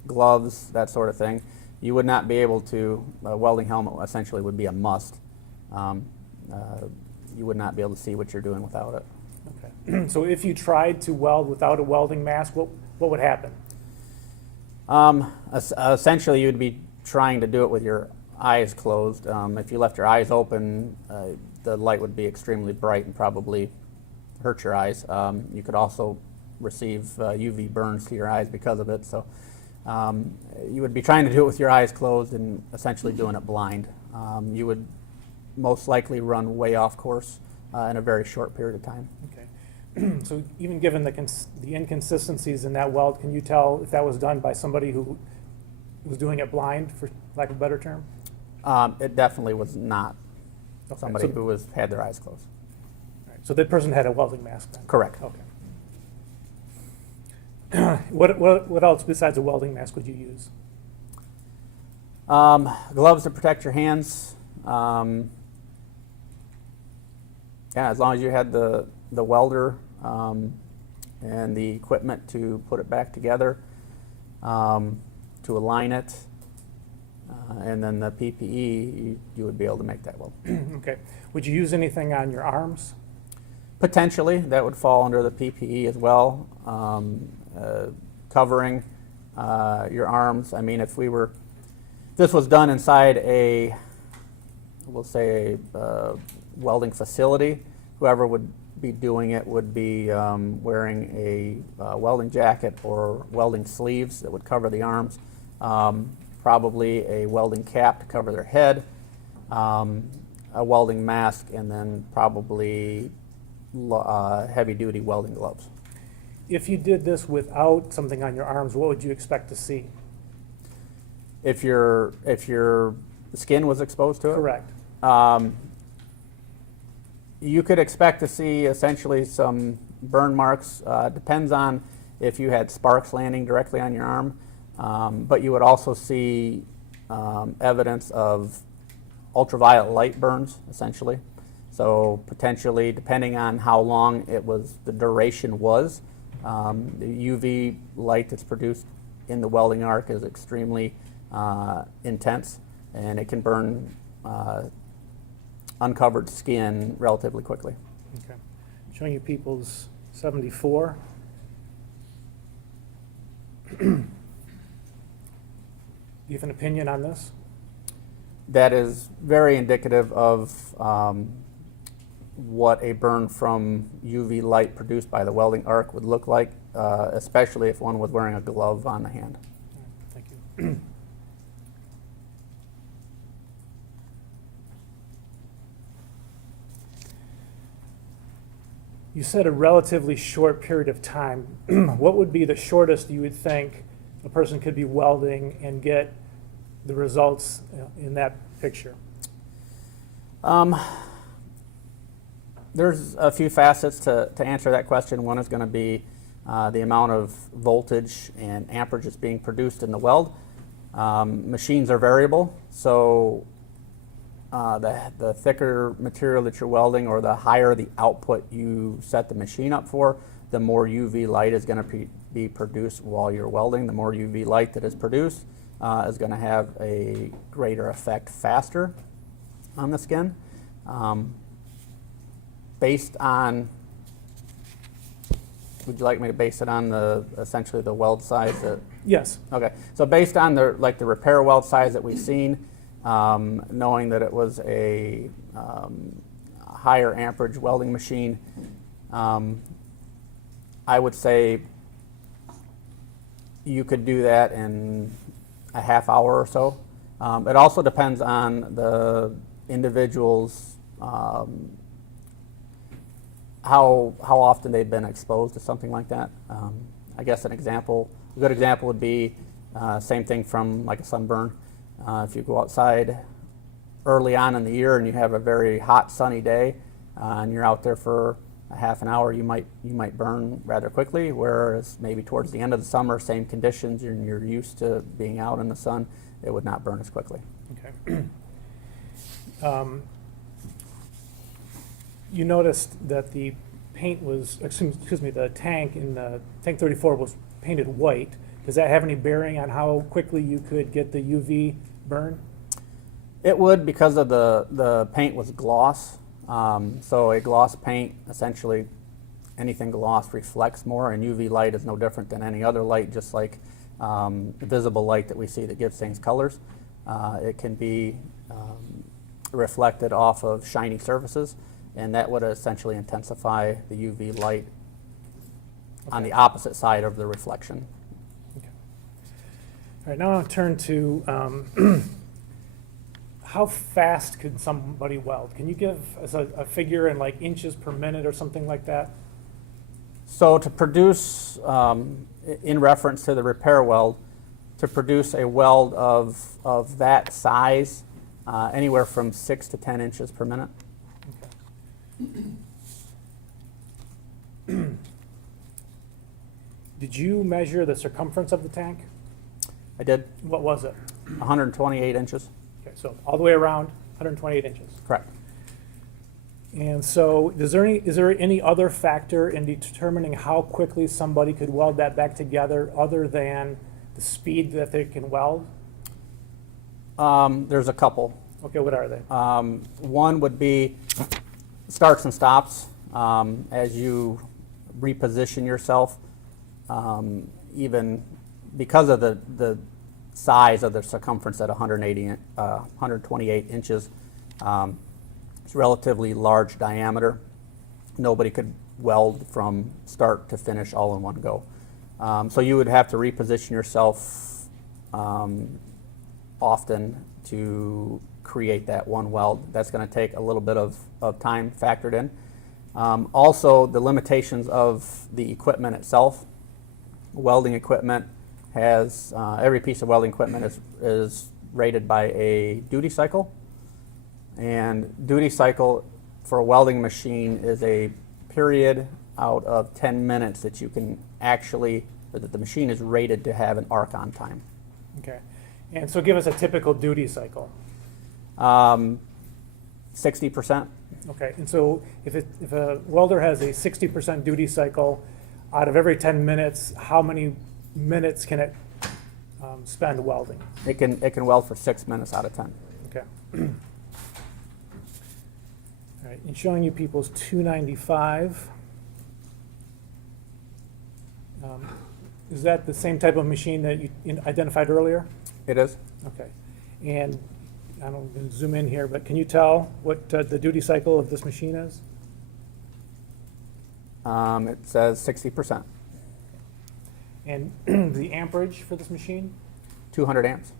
gloves, that sort of thing. You would not be able to, a welding helmet essentially would be a must. You would not be able to see what you're doing without it. Okay. So if you tried to weld without a welding mask, what would happen? Essentially, you'd be trying to do it with your eyes closed. If you left your eyes open, the light would be extremely bright and probably hurt your eyes. You could also receive UV burns to your eyes because of it. So you would be trying to do it with your eyes closed and essentially doing it blind. You would most likely run way off course in a very short period of time. Okay. So even given the inconsistencies in that weld, can you tell if that was done by somebody who was doing it blind, for lack of a better term? It definitely was not Okay. somebody So- who had their eyes closed. All right. So that person had a welding mask then? Correct. Okay. What else besides a welding mask would you use? Gloves to protect your hands. Yeah, as long as you had the welder and the equipment to put it back together, to align it, and then the PPE, you would be able to make that weld. Okay. Would you use anything on your arms? Potentially, that would fall under the PPE as well. Covering your arms. I mean, if this was done inside we'll say a welding facility, whoever would be doing it would be wearing a welding jacket or welding sleeves that would cover the arms, probably a welding cap to cover their head, a welding mask, and then probably heavy-duty welding gloves. If you did this without something on your arms, what would you expect to see? If your skin was exposed to it? Correct. You could expect to see essentially some burn marks. Depends on if you had sparks landing directly on your arm, but you would also see evidence of ultraviolet light burns, essentially. So potentially, depending on how long it was, the duration was, the UV light that's produced in the welding arc is extremely intense, and it can burn uncovered skin relatively quickly. Okay. Showing you people's 74. Do you have an opinion on this? That is very indicative of what a burn from UV light produced by the welding arc would look like, especially if one was wearing a glove on the hand. Thank you. You said a relatively short period of time. What would be the shortest you would think a person could be welding and get the results in that picture? There's a few facets to answer that question. One is going to be the amount of voltage and amperage that's being produced in the weld. Machines are variable, so the thicker material that you're welding, or the higher the output you set the machine up for, the more UV light is going to be produced while you're welding. The more UV light that is produced is going to have a greater effect faster on the skin. Based on, would you like me to base it on essentially the weld size? Yes. Okay, so based on the repair weld size that we've seen, knowing that it was a higher amperage welding machine, I would say you could do that in a half hour or so. It also depends on the individual's how often they've been exposed to something like that. I guess a good example would be same thing from like a sunburn. If you go outside early on in the year and you have a very hot sunny day and you're out there for a half an hour, you might burn rather quickly, whereas maybe towards the end of the summer, same conditions, and you're used to being out in the sun, it would not burn as quickly. Okay. You noticed that the paint was, excuse me, the tank in tank 34 was painted white. Does that have any bearing on how quickly you could get the UV burn? It would, because of the paint was gloss. So a gloss paint, essentially anything gloss reflects more, and UV light is no different than any other light, just like visible light that we see that gives things colors. It can be reflected off of shiny surfaces, and that would essentially intensify the UV light on the opposite side of the reflection. Okay. All right, now I'll turn to how fast could somebody weld? Can you give us a figure in like inches per minute or something like that? So to produce, in reference to the repair weld, to produce a weld of that size, anywhere from 6 to 10 inches per minute. Okay. Did you measure the circumference of the tank? I did. What was it? 128 inches. Okay, so all the way around, 128 inches. Correct. And so is there any other factor in determining how quickly somebody could weld that back together other than the speed that they can weld? There's a couple. Okay, what are they? One would be starts and stops as you reposition yourself. Even because of the size of the circumference at 128 inches, it's relatively large diameter. nobody could weld from start to finish all in one go. So you would have to reposition yourself often to create that one weld. That's going to take a little bit of time factored in. Also, the limitations of the equipment itself. Welding equipment has, every piece of welding equipment is rated by a duty cycle. And duty cycle for a welding machine is a period out of 10 minutes that you can actually, or that the machine is rated to have an arc on time. Okay. And so give us a typical duty cycle. 60%. Okay, and so if a welder has a 60% duty cycle, out of every 10 minutes, how many minutes can it spend welding? It can weld for 6 minutes out of 10. Okay. All right, and showing you people's 295. Is that the same type of machine that you identified earlier? It is. Okay. And I don't want to zoom in here, but can you tell what the duty cycle of this machine is? It says 60%. And the amperage for this machine? 200 amps.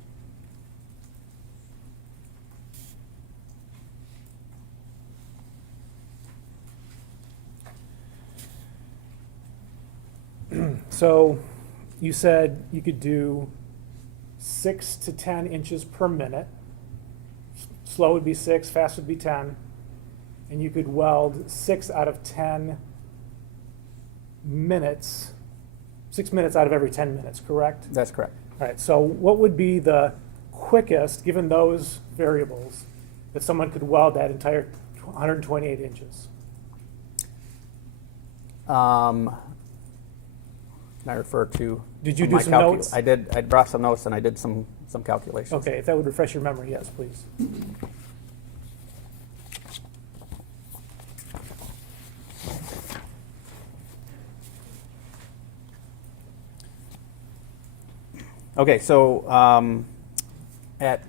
So you said you could do 6 to 10 inches per minute. Slow would be 6, fast would be 10. And you could weld 6 out of 10 minutes, 6 minutes out of every 10 minutes, correct? That's correct. All right, so what would be the quickest, given those variables, that someone could weld that entire 128 inches? Can I refer to? Did you do some notes? I did. I brought some notes and I did some calculations. Okay, if that would refresh your memory, yes, please. Okay, so at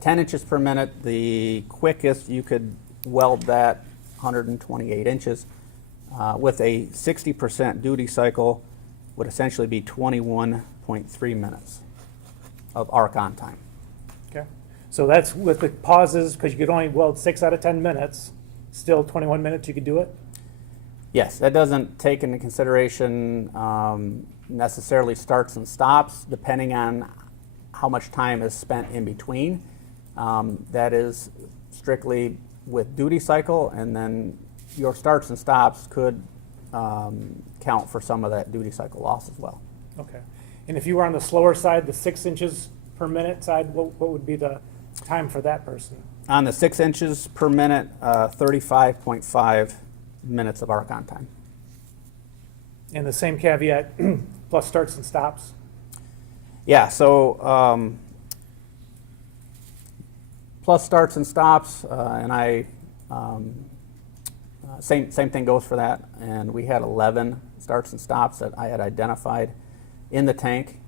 10 inches per minute, the quickest you could weld that 128 inches with a 60% duty cycle would essentially be 21.3 minutes of arc on time. Okay, so that's with the pauses, because you could only weld 6 out of 10 minutes, still 21 minutes you could do it? Yes, that doesn't take into consideration necessarily starts and stops, depending on how much time is spent in between. That is strictly with duty cycle, and then your starts and stops could count for some of that duty cycle loss as well. Okay, and if you were on the slower side, the 6 inches per minute side, what would be the time for that person? On the 6 inches per minute, 35.5 minutes of arc on time. And the same caveat, plus starts and stops? Yeah, so plus starts and stops, and I same thing goes for that. And we had 11 starts and stops that I had identified in the tank,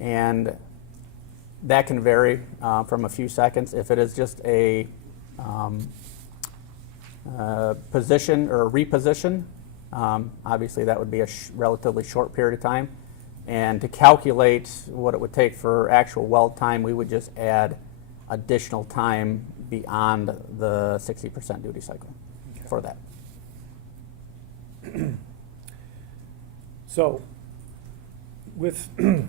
and that can vary from a few seconds. If it is just a position or a reposition, obviously that would be a relatively short period of time. And to calculate what it would take for actual weld time, we would just add additional time beyond the 60% duty cycle for that. So with, you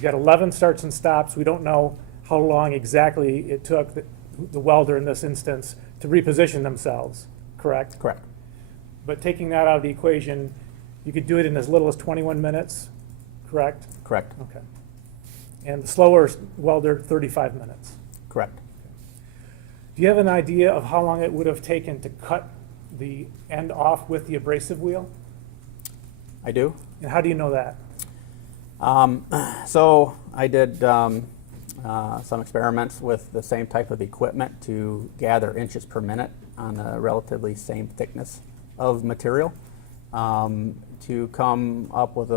got 11 starts and stops. We don't know how long exactly it took the welder in this instance to reposition themselves, correct? Correct. But taking that out of the equation, you could do it in as little as 21 minutes, correct? Correct. Okay. And the slower welder, 35 minutes. Correct. Do you have an idea of how long it would have taken to cut the end off with the abrasive wheel? I do. And how do you know that? So I did some experiments with the same type of equipment to gather inches per minute on a relatively same thickness of material to come up with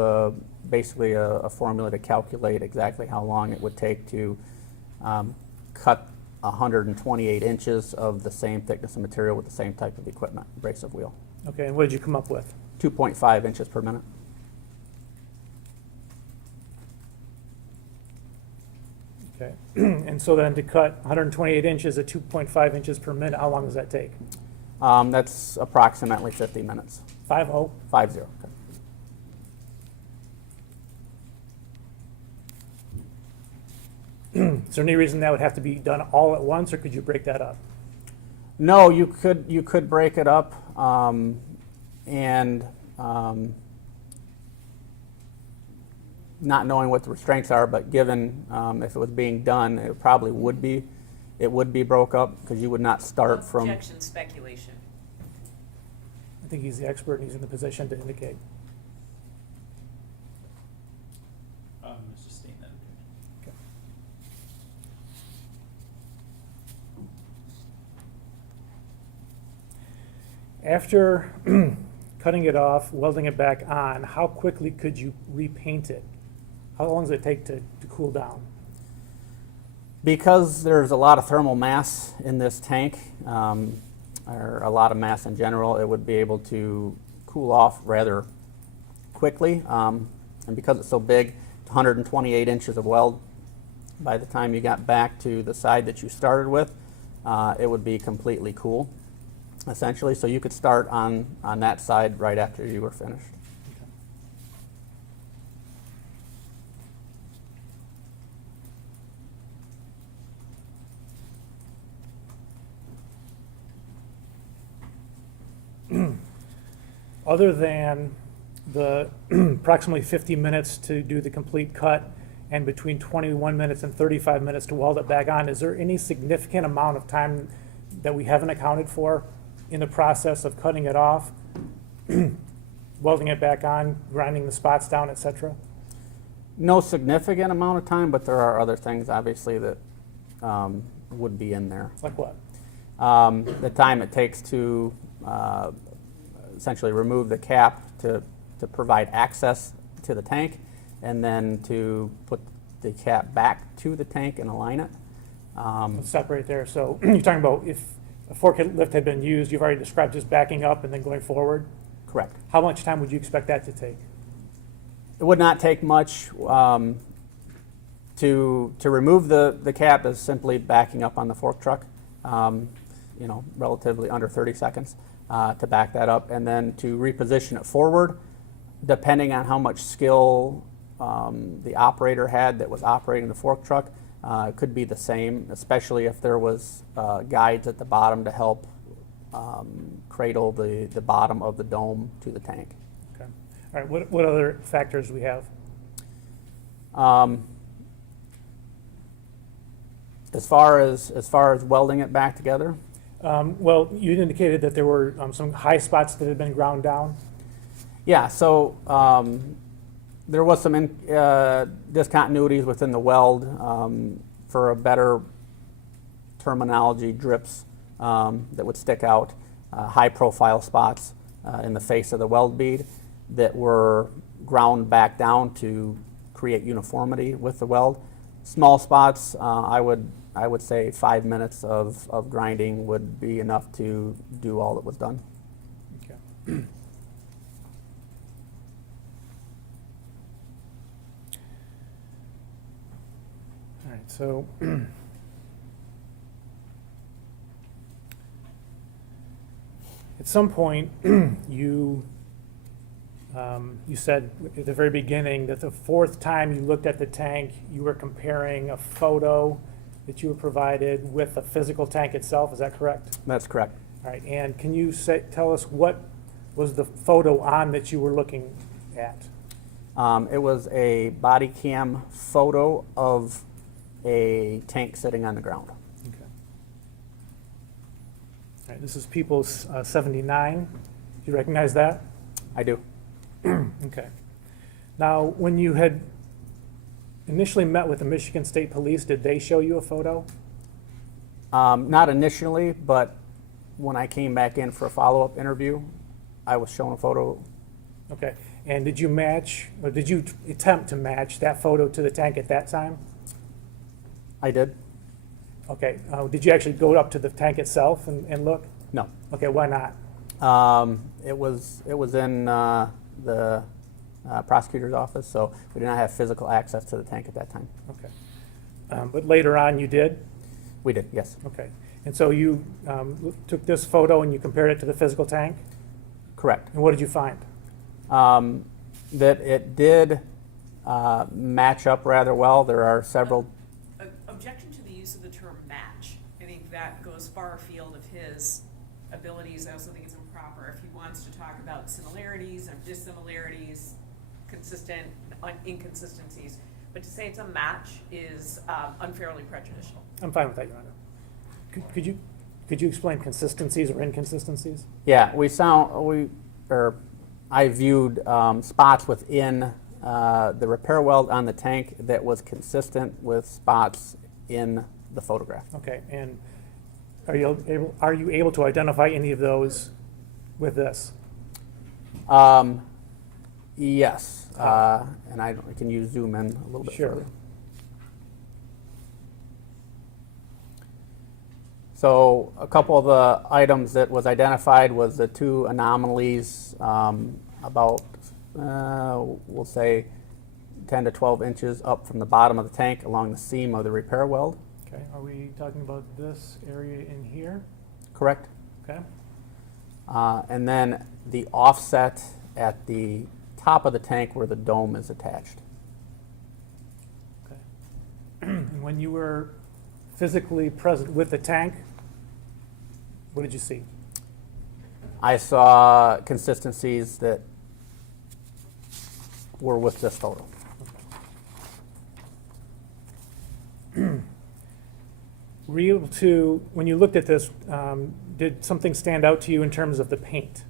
basically a formula to calculate exactly how long it would take to cut 128 inches of the same thickness of material with the same type of equipment, abrasive wheel. Okay, and what did you come up with? 2.5 inches per minute. Okay, and so then to cut 128 inches at 2.5 inches per minute, how long does that take? That's approximately 50 minutes. 5-0? 5-0. Okay. Is there any reason that would have to be done all at once, or could you break that up? No, you could break it up, and not knowing what the restraints are, but given if it was being done, it probably would be. It would be broke up because you would not start from. Objection, speculation. I think he's the expert and he's in the position to indicate. Let's just state that objection. Okay. After cutting it off, welding it back on, how quickly could you repaint it? How long does it take to cool down? Because there's a lot of thermal mass in this tank, or a lot of mass in general, it would be able to cool off rather quickly. And because it's so big, 128 inches of weld, by the time you got back to the side that you started with, it would be completely cool, essentially. So you could start on that side right after you were finished. Other than the approximately 50 minutes to do the complete cut and between 21 minutes and 35 minutes to weld it back on, is there any significant amount of time that we haven't accounted for in the process of cutting it off, welding it back on, grinding the spots down, etc.? No significant amount of time, but there are other things, obviously, that would be in there. Like what? The time it takes to essentially remove the cap to provide access to the tank, and then to put the cap back to the tank and align it. Let's separate there. So you're talking about if a forklift had been used, you've already described just backing up and then going forward. Correct. How much time would you expect that to take? It would not take much. To remove the cap is simply backing up on the fork truck, relatively under 30 seconds to back that up, and then to reposition it forward, depending on how much skill the operator had that was operating the fork truck. It could be the same, especially if there was guides at the bottom to help cradle the bottom of the dome to the tank. Okay. All right. What other factors do we have? As far as welding it back together, Well, you indicated that there were some high spots that had been ground down. yeah. So there was some discontinuities within the weld. For a better terminology, drips that would stick out, high-profile spots in the face of the weld bead that were ground back down to create uniformity with the weld. Small spots, I would say 5 minutes of grinding would be enough to do all that was done. Okay. All right, so at some point you said at the very beginning that the fourth time you looked at the tank, you were comparing a photo that you were provided with the physical tank itself. Is that correct? That's correct. All right, and can you tell us what was the photo on that you were looking at? It was a body cam photo of a tank sitting on the ground. Okay. All right, this is People's 79. Do you recognize that? I do. Okay. Now, when you had initially met with the Michigan State Police, did they show you a photo? Not initially, but when I came back in for a follow-up interview, I was shown a photo. Okay. And did you match, or did you attempt to match that photo to the tank at that time? I did. Okay. Did you actually go up to the tank itself and look? No. Okay, why not? It was in the prosecutor's office, so we did not have physical access to the tank at that time. Okay. But later on, you did? We did, yes. Okay. And so you took this photo and you compared it to the physical tank? Correct. And what did you find? That it did match up rather well. There are several. Objection to the use of the term match. I think that goes far afield of his abilities. I also think it's improper if he wants to talk about similarities or dissimilarities, consistent inconsistencies. But to say it's a match is unfairly prejudicial. I'm fine with that, Your Honor. Could you explain consistencies or inconsistencies? Yeah, I viewed spots within the repair weld on the tank that was consistent with spots in the photograph. Okay, and are you able to identify any of those with this? Yes, and I can use zoom in a little bit Sure. further. So a couple of the items that was identified was the two anomalies about, we'll say, 10 to 12 inches up from the bottom of the tank along the seam of the repair weld. Okay, are we talking about this area in here? Correct. Okay. And then the offset at the top of the tank where the dome is attached. Okay. And when you were physically present with the tank, what did you see? I saw consistencies that were with this photo. Were you able to, when you looked at this, did something stand out to you in terms of the paint?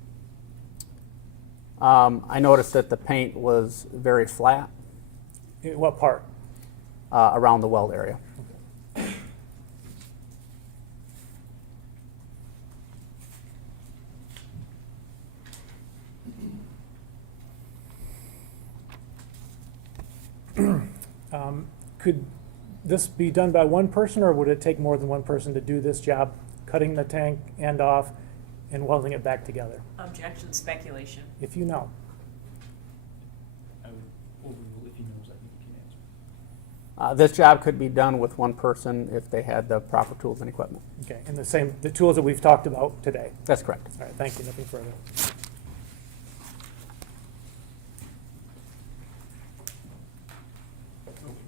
I noticed that the paint was very flat In what part? around the weld area. Could this be done by one person, or would it take more than one person to do this job, cutting the tank end off and welding it back together? Objection, speculation. If you know. I would overrule if he knows, I think he can answer. This job could be done with one person if they had the proper tools and equipment. Okay, and the tools that we've talked about today. That's correct. All right, thank you, nothing further.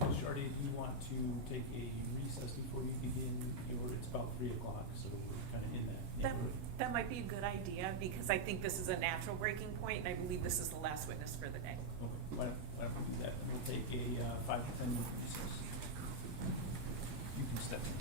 Ms. Shardy, do you want to take a recess before you begin, or it's about 3 o'clock, so we're kind of in that neighborhood? That might be a good idea, because I think this is a natural breaking point, and I believe this is the last witness for the day. Okay, why don't we do that? We'll take a 5 to 10 minute recess. You can step in.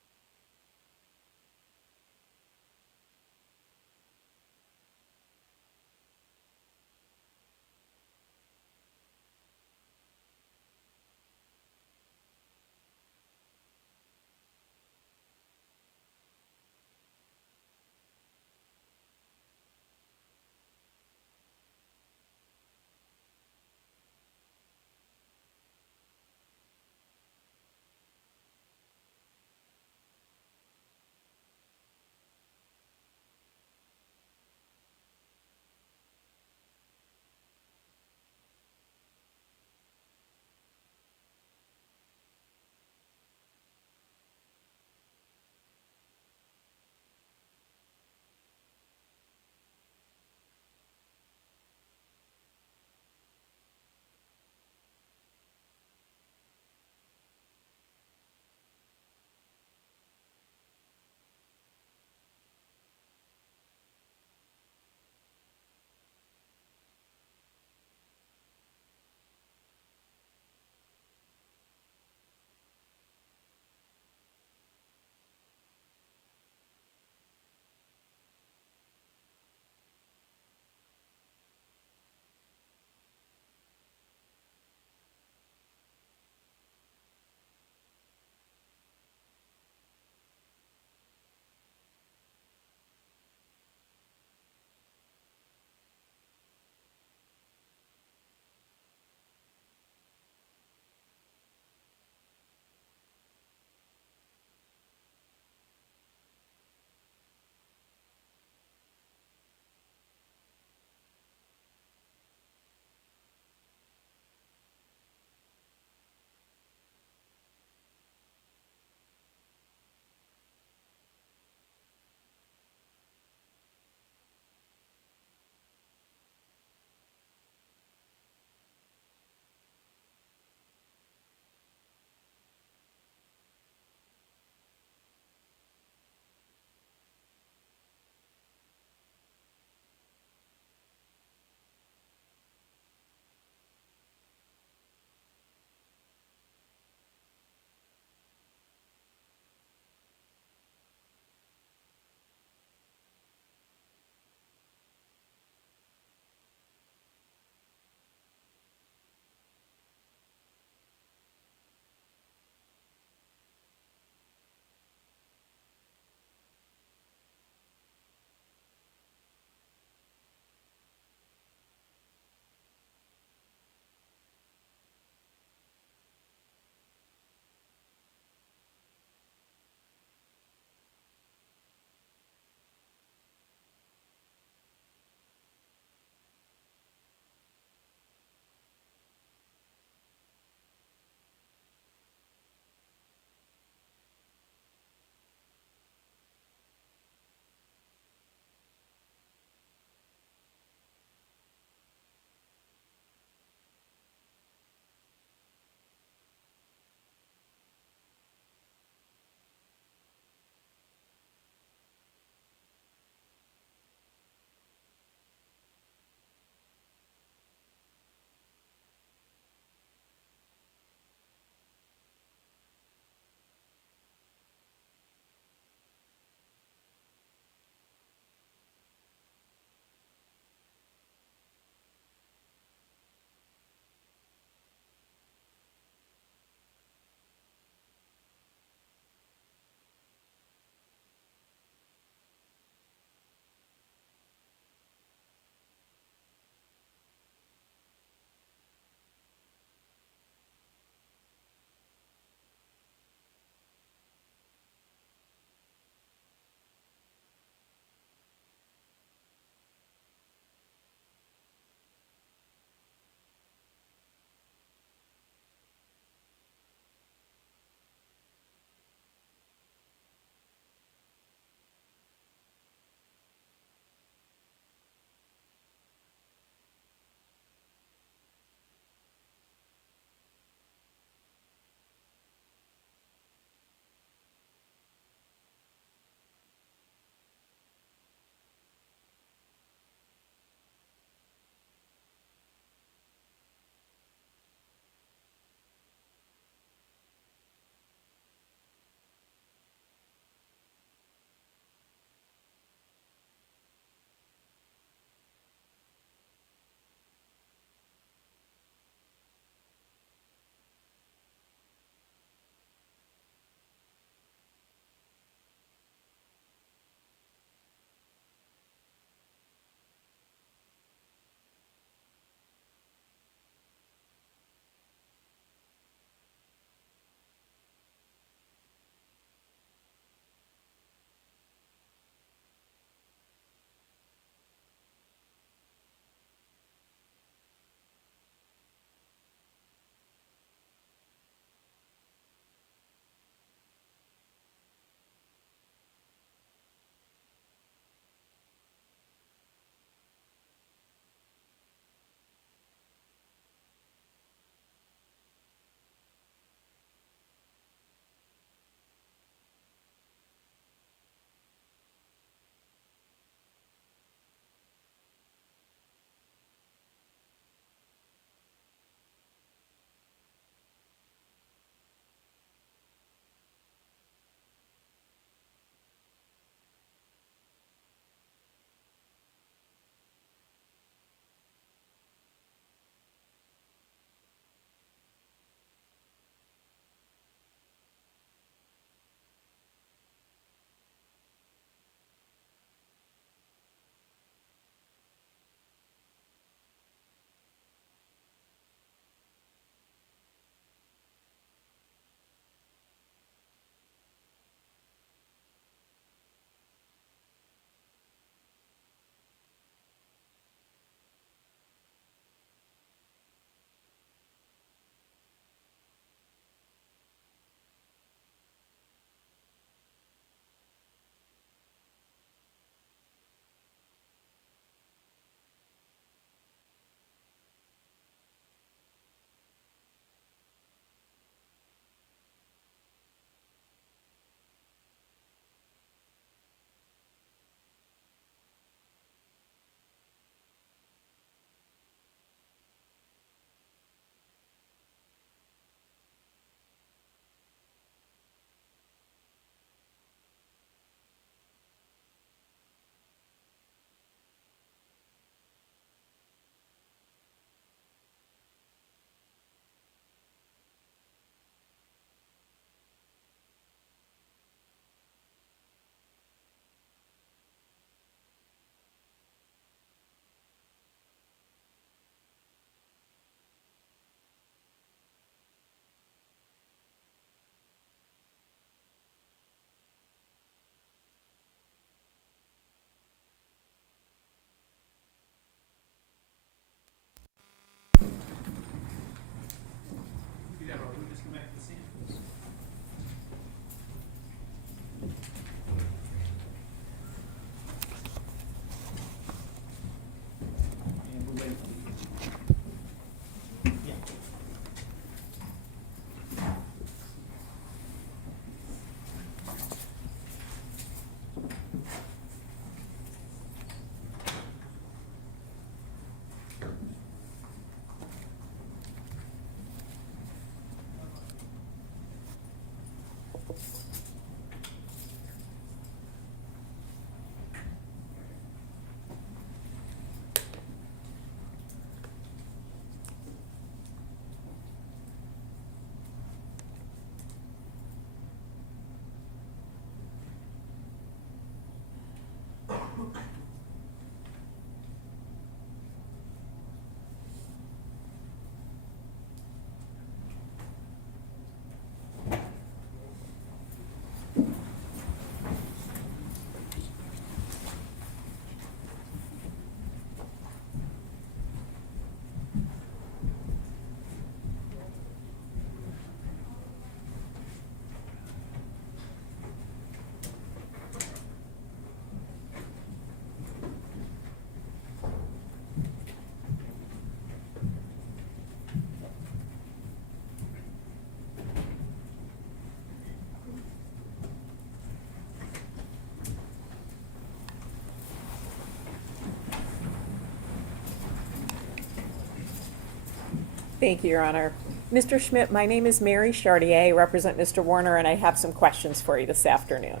Thank you, Your Honor. Mr. Schmidt, my name is Mary Chartier. I represent Mr. Warner, and I have some questions for you this afternoon.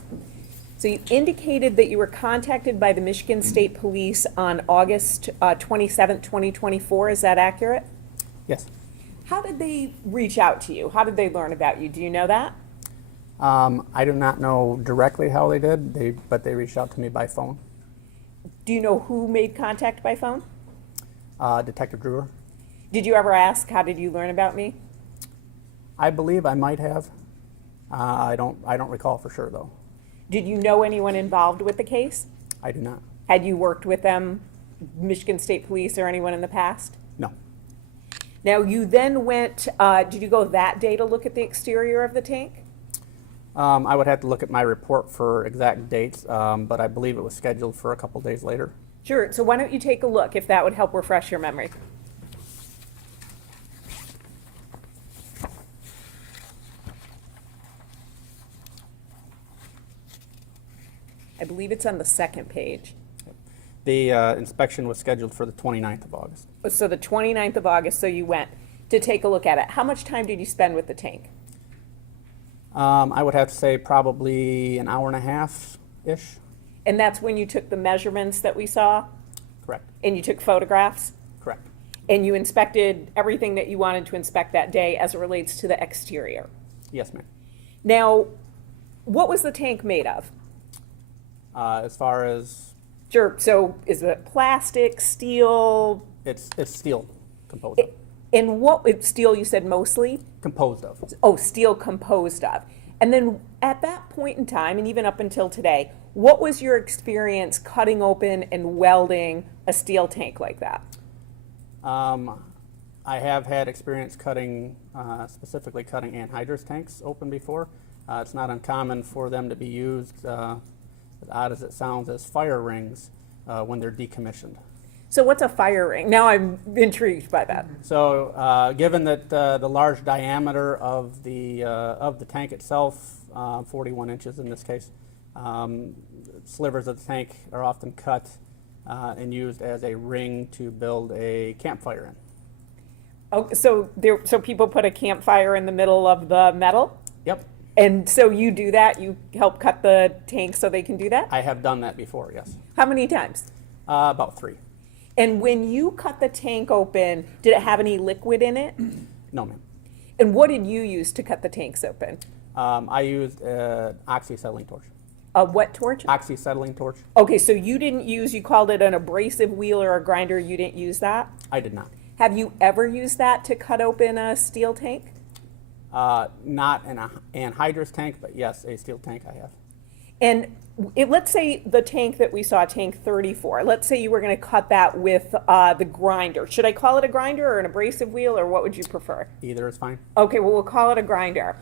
So you indicated that you were contacted by the Michigan State Police on August 27th, 2024. Is that accurate? Yes. How did they reach out to you? How did they learn about you? Do you know that? I do not know directly how they did, but they reached out to me by phone. Do you know who made contact by phone? Detective Brewer. Did you ever ask, how did you learn about me? I believe I might have. I don't recall for sure though. Did you know anyone involved with the case? I do not. Had you worked with them, Michigan State Police or anyone in the past? No. Now, you then went, did you go that day to look at the exterior of the tank? I would have to look at my report for exact dates, but I believe it was scheduled for a couple days later. Sure, so why don't you take a look, if that would help refresh your memory. I believe it's on the second page. The inspection was scheduled for the 29th of August. So the 29th of August, so you went to take a look at it. How much time did you spend with the tank? I would have to say probably an hour and a half-ish. And that's when you took the measurements that we saw? Correct. And you took photographs? Correct. And you inspected everything that you wanted to inspect that day as it relates to the exterior? Yes, ma'am. Now, what was the tank made of? As far as Sure, so is it plastic, steel? it's steel composed of. And what, steel you said mostly? Composed of. Oh, steel composed of. And then at that point in time, and even up until today, what was your experience cutting open and welding a steel tank like that? I have had experience cutting, specifically cutting anhydrous tanks open before. It's not uncommon for them to be used, as odd as it sounds, as fire rings when they're decommissioned. So what's a fire ring? Now I'm intrigued by that. So, given that the large diameter of the tank itself, 41 inches in this case, slivers of the tank are often cut and used as a ring to build a campfire in. Oh, so people put a campfire in the middle of the metal? Yep, And so you do that? You help cut the tank so they can do that? I have done that before. Yes, How many times? about 3. And when you cut the tank open, did it have any liquid in it? No, ma'am. And what did you use to cut the tanks open? I used oxyacetylene torch. A what torch? Oxyacetylene torch. Okay, so you didn't use, you called it an abrasive wheel or a grinder, you didn't use that? I did not. Have you ever used that to cut open a steel tank? Not an anhydrous tank, but yes, a steel tank I have. And let's say the tank that we saw, tank 34, let's say you were going to cut that with the grinder. Should I call it a grinder or an abrasive wheel, or what would you prefer? Either is fine. Okay, well, we'll call it a grinder.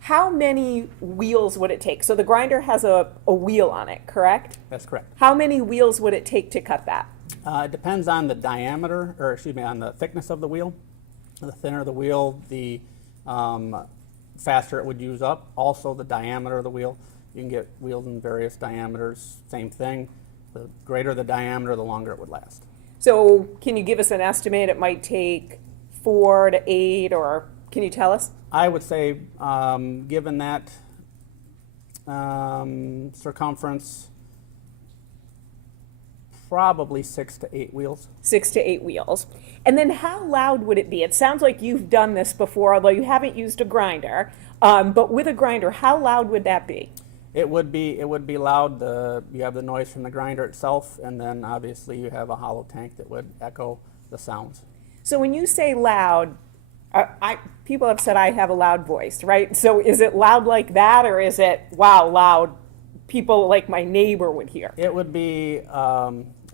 How many wheels would it take? So the grinder has a wheel on it, correct? That's correct. How many wheels would it take to cut that? It depends on the diameter, or excuse me, on the thickness of the wheel. The thinner the wheel, the faster it would use up. Also, the diameter of the wheel. You can get wheels in various diameters, same thing. The greater the diameter, the longer it would last. So can you give us an estimate? It might take 4 to 8, or can you tell us? I would say, given that circumference, probably 6 to 8 wheels. 6 to 8 wheels. And then how loud would it be? It sounds like you've done this before, although you haven't used a grinder. But with a grinder, how loud would that be? It would be loud. You have the noise from the grinder itself, and then obviously you have a hollow tank that would echo the sounds. So when you say loud, people have said I have a loud voice, right? So is it loud like that, or is it, wow, loud, people like my neighbor would hear? It would be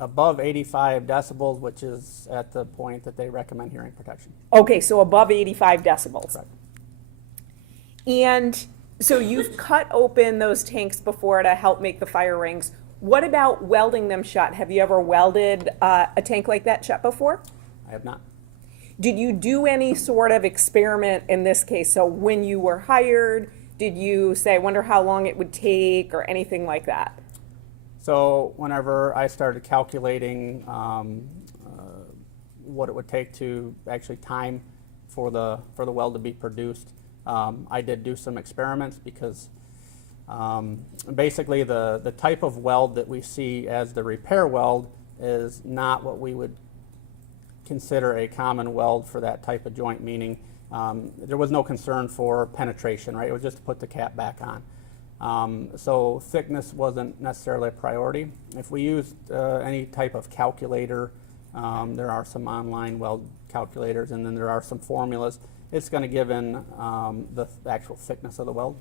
above 85 decibels, which is at the point that they recommend hearing protection. Okay, so above 85 decibels. Correct. And so you've cut open those tanks before to help make the fire rings. What about welding them shut? Have you ever welded a tank like that shut before? I have not. Did you do any sort of experiment in this case? So when you were hired, did you say, I wonder how long it would take, or anything like that? So whenever I started calculating what it would take to actually time for the weld to be produced. I did do some experiments because basically the type of weld that we see as the repair weld is not what we would consider a common weld for that type of joint, meaning there was no concern for penetration, right? It was just to put the cap back on. So thickness wasn't necessarily a priority. If we used any type of calculator, there are some online weld calculators, and then there are some formulas. It's going to give in the actual thickness of the weld.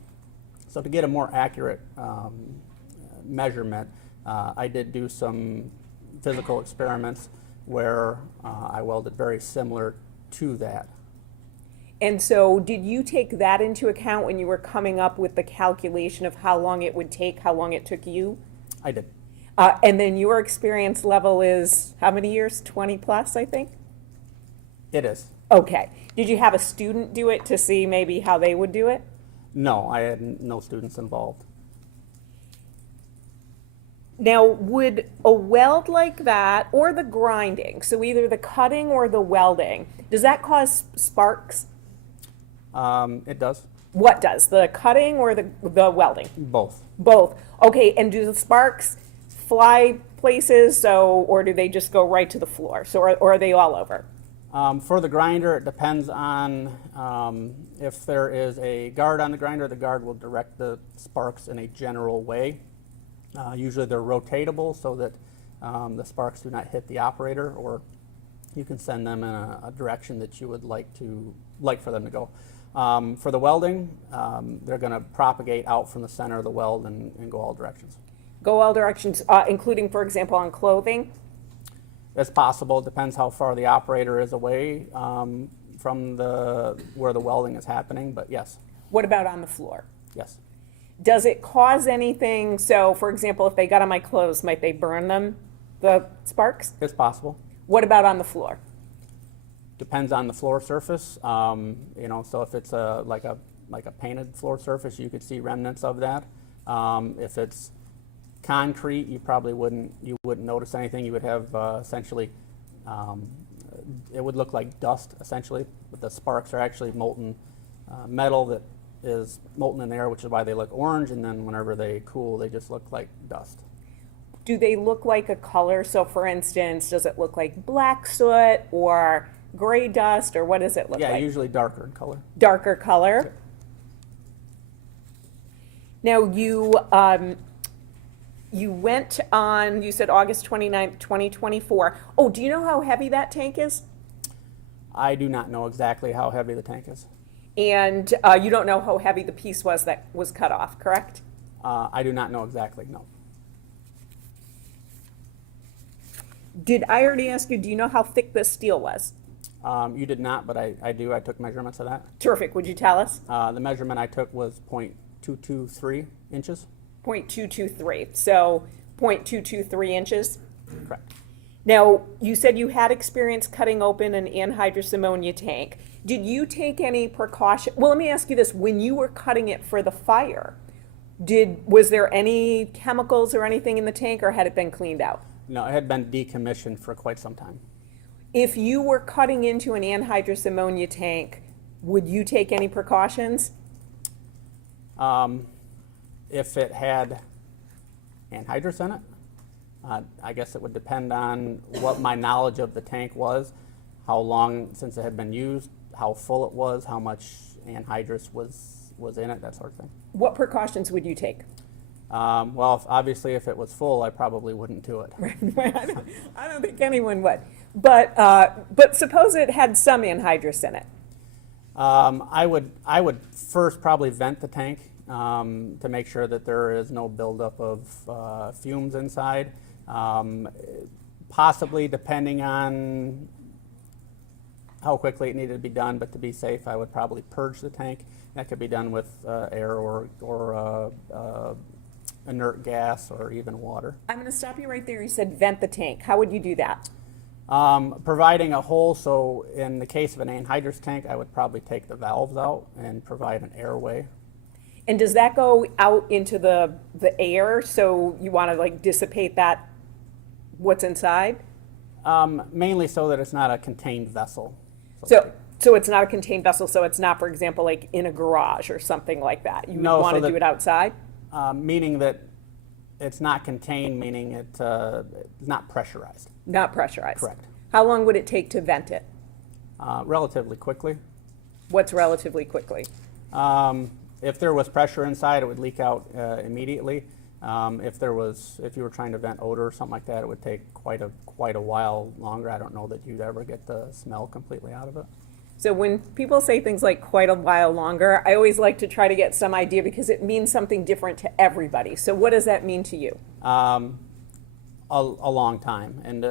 So to get a more accurate measurement, I did do some physical experiments where I welded very similar to that. And so did you take that into account when you were coming up with the calculation of how long it would take, how long it took you? I did. And then your experience level is how many years? 20 plus, I think? It is. Okay. Did you have a student do it to see maybe how they would do it? No, I had no students involved. Now, would a weld like that, or the grinding, so either the cutting or the welding, does that cause sparks? It does. What does? The cutting or the welding? Both. Both. Okay, and do the sparks fly places, so, or do they just go right to the floor? So, or are they all over? For the grinder, it depends on if there is a guard on the grinder. The guard will direct the sparks in a general way. Usually they're rotatable so that the sparks do not hit the operator, or you can send them in a direction that you would like for them to go. For the welding, they're going to propagate out from the center of the weld and go all directions. Go all directions, including, for example, on clothing? It's possible. It depends how far the operator is away from where the welding is happening, but yes. What about on the floor? Yes. Does it cause anything? So, for example, if they got on my clothes, might they burn them, the sparks? It's possible. What about on the floor? Depends on the floor surface. You know, so if it's like a painted floor surface, you could see remnants of that. If it's concrete, you probably wouldn't notice anything. You would have essentially, it would look like dust essentially, but the sparks are actually molten metal that is molten in the air, which is why they look orange, and then whenever they cool, they just look like dust. Do they look like a color? So, for instance, does it look like black soot or gray dust, or what does it look Yeah, like? usually darker in color. Darker color. Now, you went on, you said August 29th, 2024. Oh, do you know how heavy that tank is? I do not know exactly how heavy the tank is. And you don't know how heavy the piece was that was cut off, correct? I do not know exactly, no. Did I already ask you, do you know how thick the steel was? You did not, but I do. I took measurements of that. Terrific. Would you tell us? The measurement I took was 0.223 inches. 0.223. So 0.223 inches. Correct. Now, you said you had experience cutting open an anhydrous ammonia tank. Did you take any precaution? Well, let me ask you this. When you were cutting it for the fire, was there any chemicals or anything in the tank, or had it been cleaned out? No, it had been decommissioned for quite some time. If you were cutting into an anhydrous ammonia tank, would you take any precautions? If it had anhydrous in it, I guess it would depend on what my knowledge of the tank was, how long since it had been used, how full it was, how much anhydrous was in it, that sort of thing. What precautions would you take? Well, obviously, if it was full, I probably wouldn't do it. I don't think anyone would. But suppose it had some anhydrous in it. I would first probably vent the tank to make sure that there is no buildup of fumes inside. Possibly, depending on how quickly it needed to be done, but to be safe, I would probably purge the tank. That could be done with air or inert gas or even water. I'm going to stop you right there. You said vent the tank. How would you do that? Providing a hole, so in the case of an anhydrous tank, I would probably take the valves out and provide an airway. And does that go out into the air? So you want to like dissipate that, what's inside? Mainly so that it's not a contained vessel. So So it's not a contained vessel, so it's not, for example, like in a garage or something like that? You would No, want so to do that- it outside? Meaning that it's not contained, meaning it's not pressurized. Not pressurized? Correct. How long would it take to vent it? Relatively quickly. What's relatively quickly? If there was pressure inside, it would leak out immediately. If you were trying to vent odor or something like that, it would take quite a while longer. I don't know that you'd ever get the smell completely out of it. So when people say things like quite a while longer, I always like to try to get some idea because it means something different to everybody. So what does that mean to you? A long time, and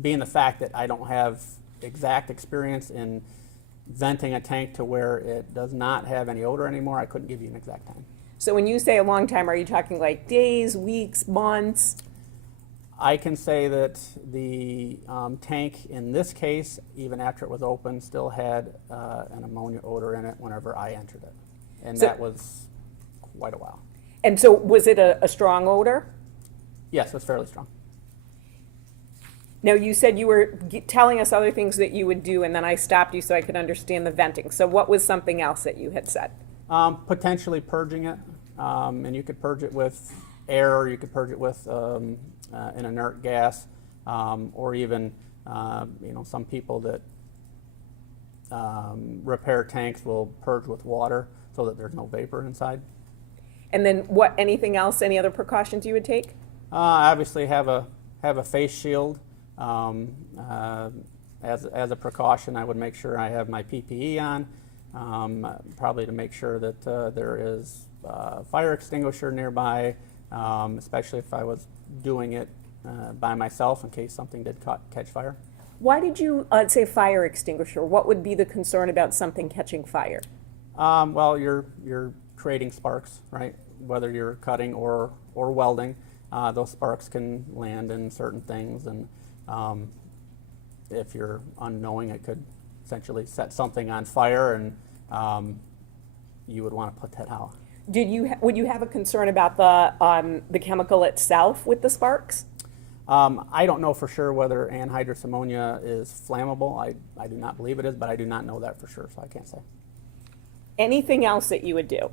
being the fact that I don't have exact experience in venting a tank to where it does not have any odor anymore, I couldn't give you an exact time. So when you say a long time, are you talking like days, weeks, months? I can say that the tank in this case, even after it was open, still had an ammonia odor in it whenever I entered it. And So- that was quite a while. And so was it a strong odor? Yes, it was fairly strong. Now, you said you were telling us other things that you would do, and then I stopped you so I could understand the venting. So what was something else that you had said? Potentially purging it, and you could purge it with air, or you could purge it with an inert gas, or even some people that repair tanks will purge with water so that there's no vapor inside. And then anything else, any other precautions you would take? Obviously have a face shield. As a precaution, I would make sure I have my PPE on, probably to make sure that there is a fire extinguisher nearby, especially if I was doing it by myself in case something did catch fire. Why did you say fire extinguisher? What would be the concern about something catching fire? Well, you're creating sparks, right? Whether you're cutting or welding, those sparks can land in certain things, and if you're unknowing, it could essentially set something on fire, and you would want to put that out. Would you have a concern about the chemical itself with the sparks? I don't know for sure whether anhydrous ammonia is flammable. I do not believe it is, but I do not know that for sure, so I can't say. Anything else that you would do?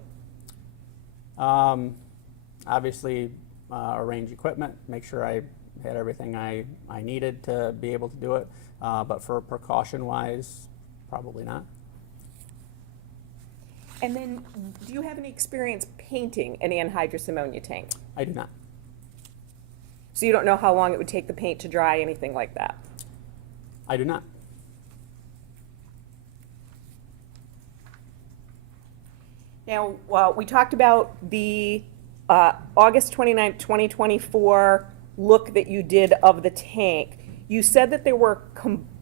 Obviously, arrange equipment, make sure I had everything I needed to be able to do it, but for precaution-wise, probably not. And then, do you have any experience painting an anhydrous ammonia tank? I do not. So you don't know how long it would take the paint to dry, anything like that? I do not. Now, we talked about the August 29th, 2024 look that you did of the tank. You said that there were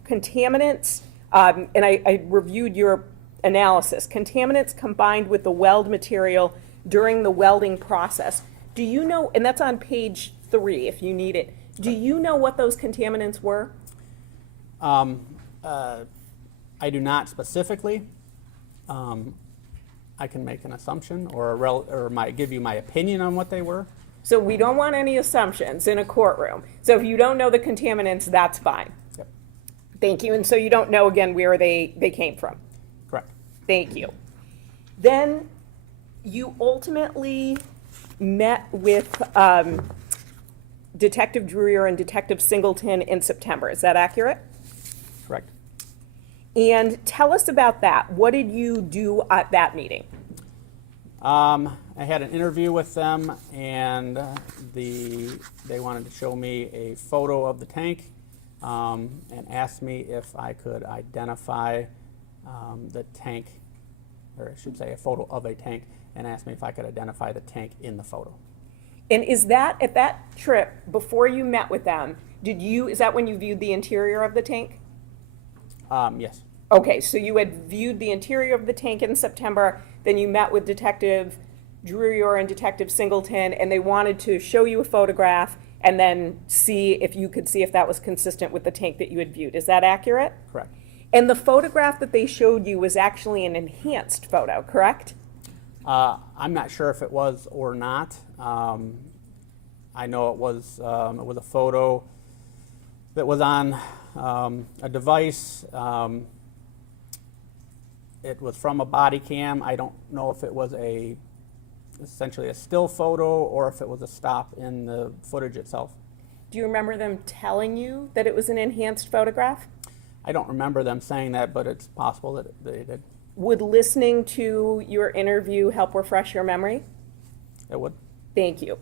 contaminants, and I reviewed your analysis, contaminants combined with the weld material during the welding process. Do you know, and that's on page 3 if you need it, do you know what those contaminants were? I do not specifically. I can make an assumption or give you my opinion on what they were. So we don't want any assumptions in a courtroom. So if you don't know the contaminants, that's fine. Yep. Thank you. And so you don't know, again, where they came from. Correct. Thank you. Then you ultimately met with Detective Drewer and Detective Singleton in September. Is that accurate? Correct. And tell us about that. What did you do at that meeting? I had an interview with them, and they wanted to show me a photo of the tank and asked me if I could identify the tank, or I should say a photo of a tank, and asked me if I could identify the tank in the photo. And is that, at that trip, before you met with them, is that when you viewed the interior of the tank? Yes. Okay, so you had viewed the interior of the tank in September, then you met with Detective Drewer and Detective Singleton, and they wanted to show you a photograph and then see if that was consistent with the tank that you had viewed. Is that accurate? Correct. And the photograph that they showed you was actually an enhanced photo, correct? I'm not sure if it was or not. I know it was a photo that was on a device. It was from a body cam. I don't know if it was essentially a still photo or if it was a stop in the footage itself. Do you remember them telling you that it was an enhanced photograph? I don't remember them saying that, but it's possible that they did. Would listening to your interview help refresh your memory? It would. Thank you.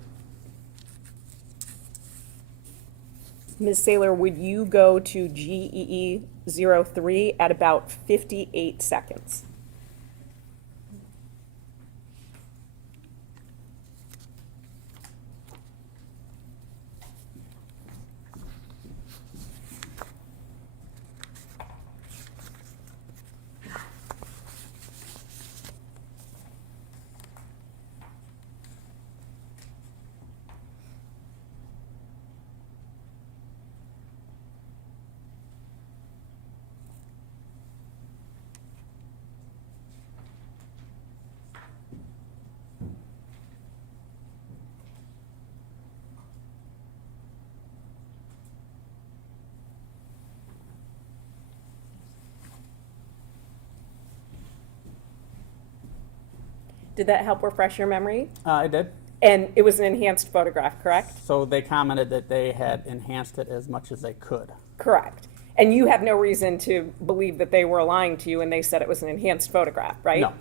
Ms. Saylor, would you go to GEE 03 at about 58 seconds? Did that help refresh your memory? It did. And it was an enhanced photograph, correct? So they commented that they had enhanced it as much as they could. Correct. And you have no reason to believe that they were lying to you and they said it was an enhanced photograph, right? No.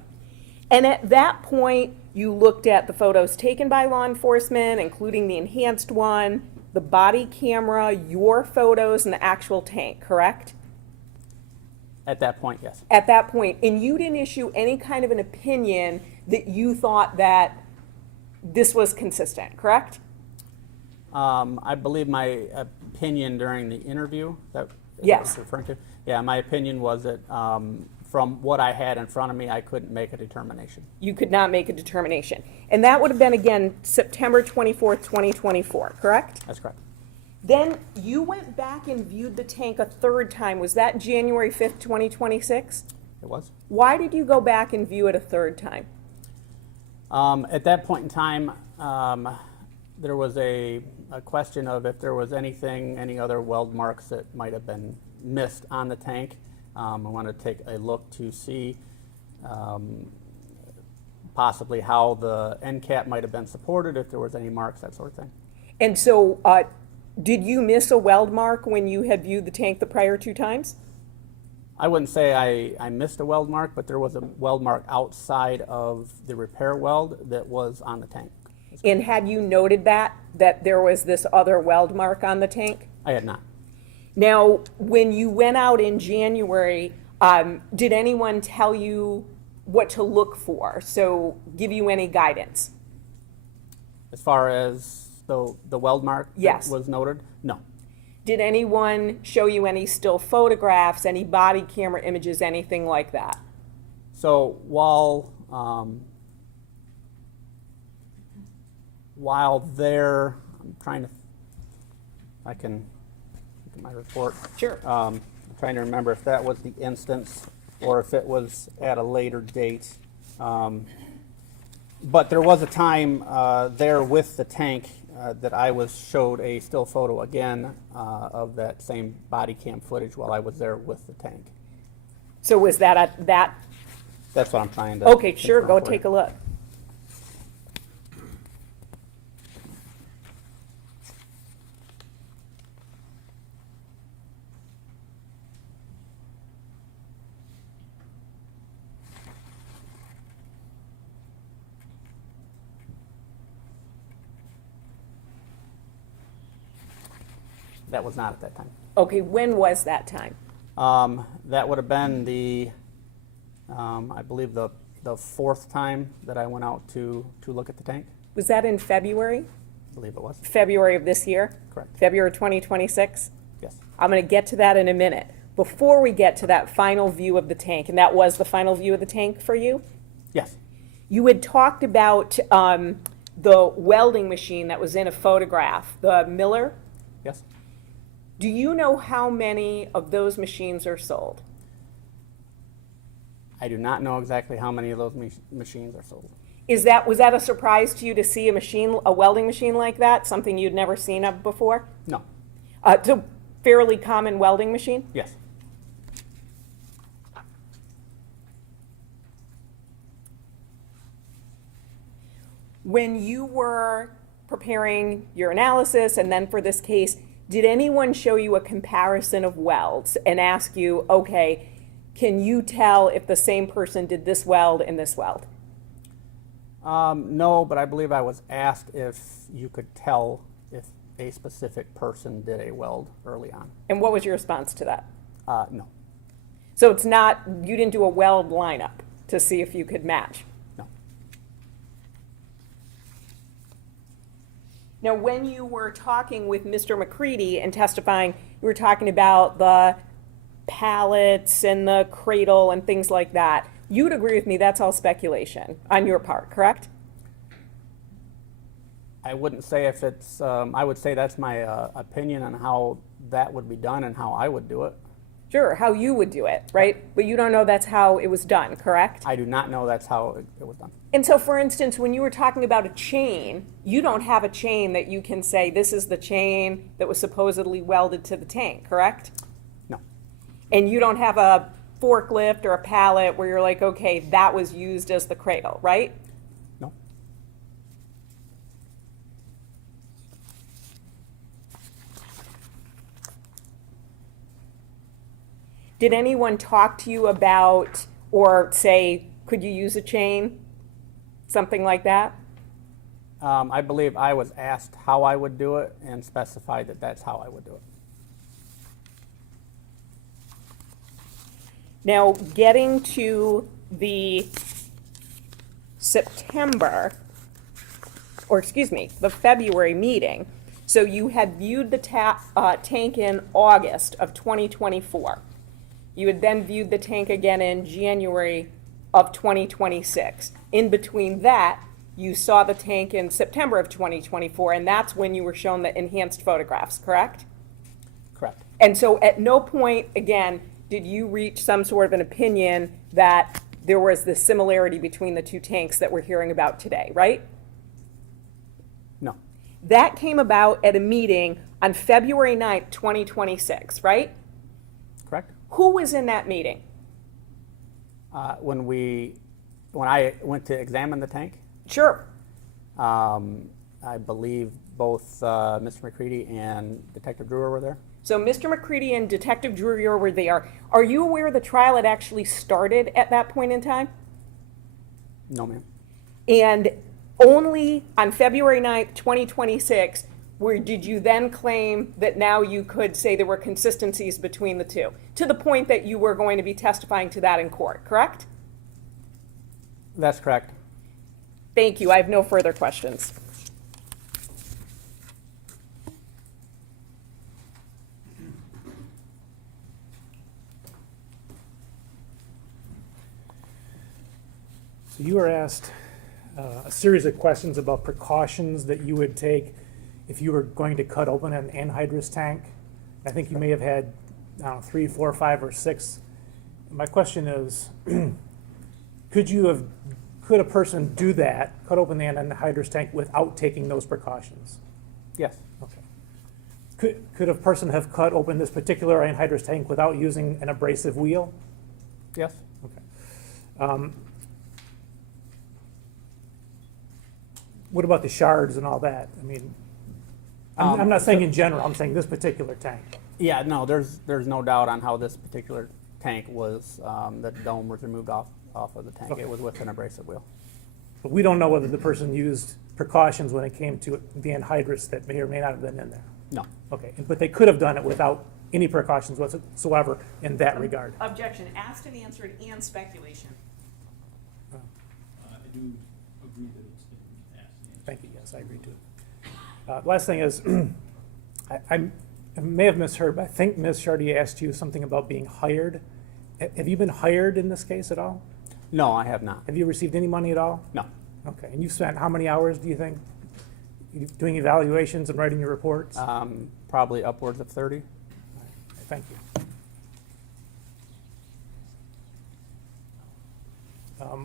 And at that point, you looked at the photos taken by law enforcement, including the enhanced one, the body camera, your photos, and the actual tank, correct? At that point, yes. At that point, and you didn't issue any kind of an opinion that you thought that this was consistent, correct? I believe my opinion during the interview that Yes. you're referring to. Yeah, my opinion was that from what I had in front of me, I couldn't make a determination. You could not make a determination. And that would have been, again, September 24th, 2024, correct? That's correct. Then you went back and viewed the tank a third time. Was that January 5th, 2026? It was. Why did you go back and view it a third time? At that point in time, there was a question of if there was any other weld marks that might have been missed on the tank. I wanted to take a look to see possibly how the end cap might have been supported, if there was any marks, that sort of thing. And so, did you miss a weld mark when you had viewed the tank the prior two times? I wouldn't say I missed a weld mark, but there was a weld mark outside of the repair weld that was on the tank. And had you noted that there was this other weld mark on the tank? I had not. Now, when you went out in January, did anyone tell you what to look for? So give you any guidance? As far as the weld mark Yes. that was noted, no. Did anyone show you any still photographs, any body camera images, anything like that? So while there, I'm trying to, I can look at my report. Sure. I'm trying to remember if that was the instance or if it was at a later date. But there was a time there with the tank that I was showed a still photo again of that same body cam footage while I was there with the tank. So was that at that? That's what I'm trying to. Okay, sure, go confirm for you. take a look. That was not at that time. Okay, when was that time? That would have been the, I believe the fourth time that I went out to look at the tank. Was that in February? I believe it was. February of this year? Correct. February 2026? Yes. I'm going to get to that in a minute. Before we get to that final view of the tank, and that was the final view of the tank for you, Yes. you had talked about the welding machine that was in a photograph, the Miller. Yes. Do you know how many of those machines are sold? I do not know exactly how many of those machines are sold. Was that a surprise to you to see a welding machine like that, something you'd never seen of before? No. So fairly common welding machine? Yes. When you were preparing your analysis and then for this case, did anyone show you a comparison of welds and ask you, okay, can you tell if the same person did this weld and this weld? No, but I believe I was asked if you could tell if a specific person did a weld early on. And what was your response to that? No. So it's not, you didn't do a weld lineup to see if you could match? No. Now, when you were talking with Mr. McCready and testifying, you were talking about the pallets and the cradle and things like that. You would agree with me that's all speculation on your part, correct? I wouldn't say if it's, I would say that's my opinion on how that would be done and how I would do it. Sure, how you would do it, right? But you don't know that's how it was done, correct? I do not know that's how it was done. And so, for instance, when you were talking about a chain, you don't have a chain that you can say, this is the chain that was supposedly welded to the tank, correct? No. And you don't have a forklift or a pallet where you're like, okay, that was used as the cradle, right? No. Did anyone talk to you about, or say, could you use a chain? Something like that? I believe I was asked how I would do it and specified that that's how I would do it. Now, getting to the September, or excuse me, the February meeting, so you had viewed the tank in August of 2024. You had then viewed the tank again in January of 2026. In between that, you saw the tank in September of 2024, and that's when you were shown the enhanced photographs, correct? Correct. And so at no point, again, did you reach some sort of an opinion that there was this similarity between the two tanks that we're hearing about today, right? No. That came about at a meeting on February 9th, 2026, right? Correct. Who was in that meeting? When I went to examine the tank, Sure. I believe both Mr. McCready and Detective Brewer were there. So Mr. McCready and Detective Drew were there. Are you aware the trial had actually started at that point in time? No, ma'am. And only on February 9th, 2026, did you then claim that now you could say there were consistencies between the two, to the point that you were going to be testifying to that in court, correct? That's correct. Thank you. I have no further questions. So you were asked a series of questions about precautions that you would take if you were going to cut open an anhydrous tank. I think you may have had, I don't know, 3, 4, 5, or 6. My question is, could a person do that, cut open the anhydrous tank without taking those precautions? Yes. Okay. Could a person have cut open this particular anhydrous tank without using an abrasive wheel? Yes. Okay. What about the shards and all that? I mean, I'm not saying in general, I'm saying this particular tank. Yeah, no, there's no doubt on how this particular tank was, the dome was removed off of the tank. Okay. It was with an abrasive wheel. But we don't know whether the person used precautions when it came to the anhydrous that may or may not have been in there. No. Okay, but they could have done it without any precautions whatsoever in that regard. Objection, asked and answered and speculation. I do agree that it's been asked and answered. Thank you, yes, I agree too. Last thing is, I may have misheard, but I think Ms. Chartier asked you something about being hired. Have you been hired in this case at all? No, I have not. Have you received any money at all? No. Okay, and you've spent how many hours, do you think, doing evaluations and writing your reports? Probably upwards of 30. Thank you.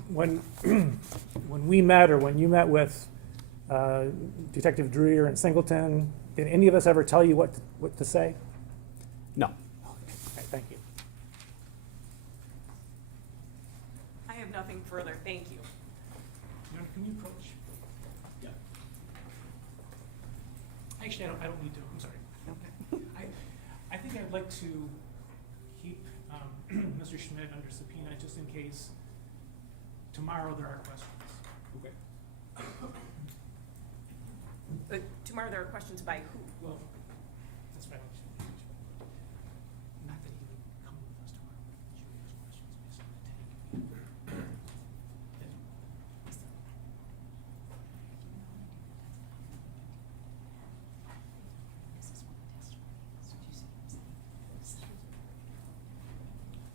When we met, or when you met with Detective Dreyer and Singleton, did any of us ever tell you what to say? No. Okay, thank you. I have nothing further, thank you. Your Honor, can we approach? Yeah. Actually, I don't need to, I'm sorry. I think I'd like to keep Mr. Schmidt under subpoena just in case tomorrow there are questions. Okay. Tomorrow there are questions by who? Well, that's fine. Not that he would come with us tomorrow. Should we ask questions based on the tank?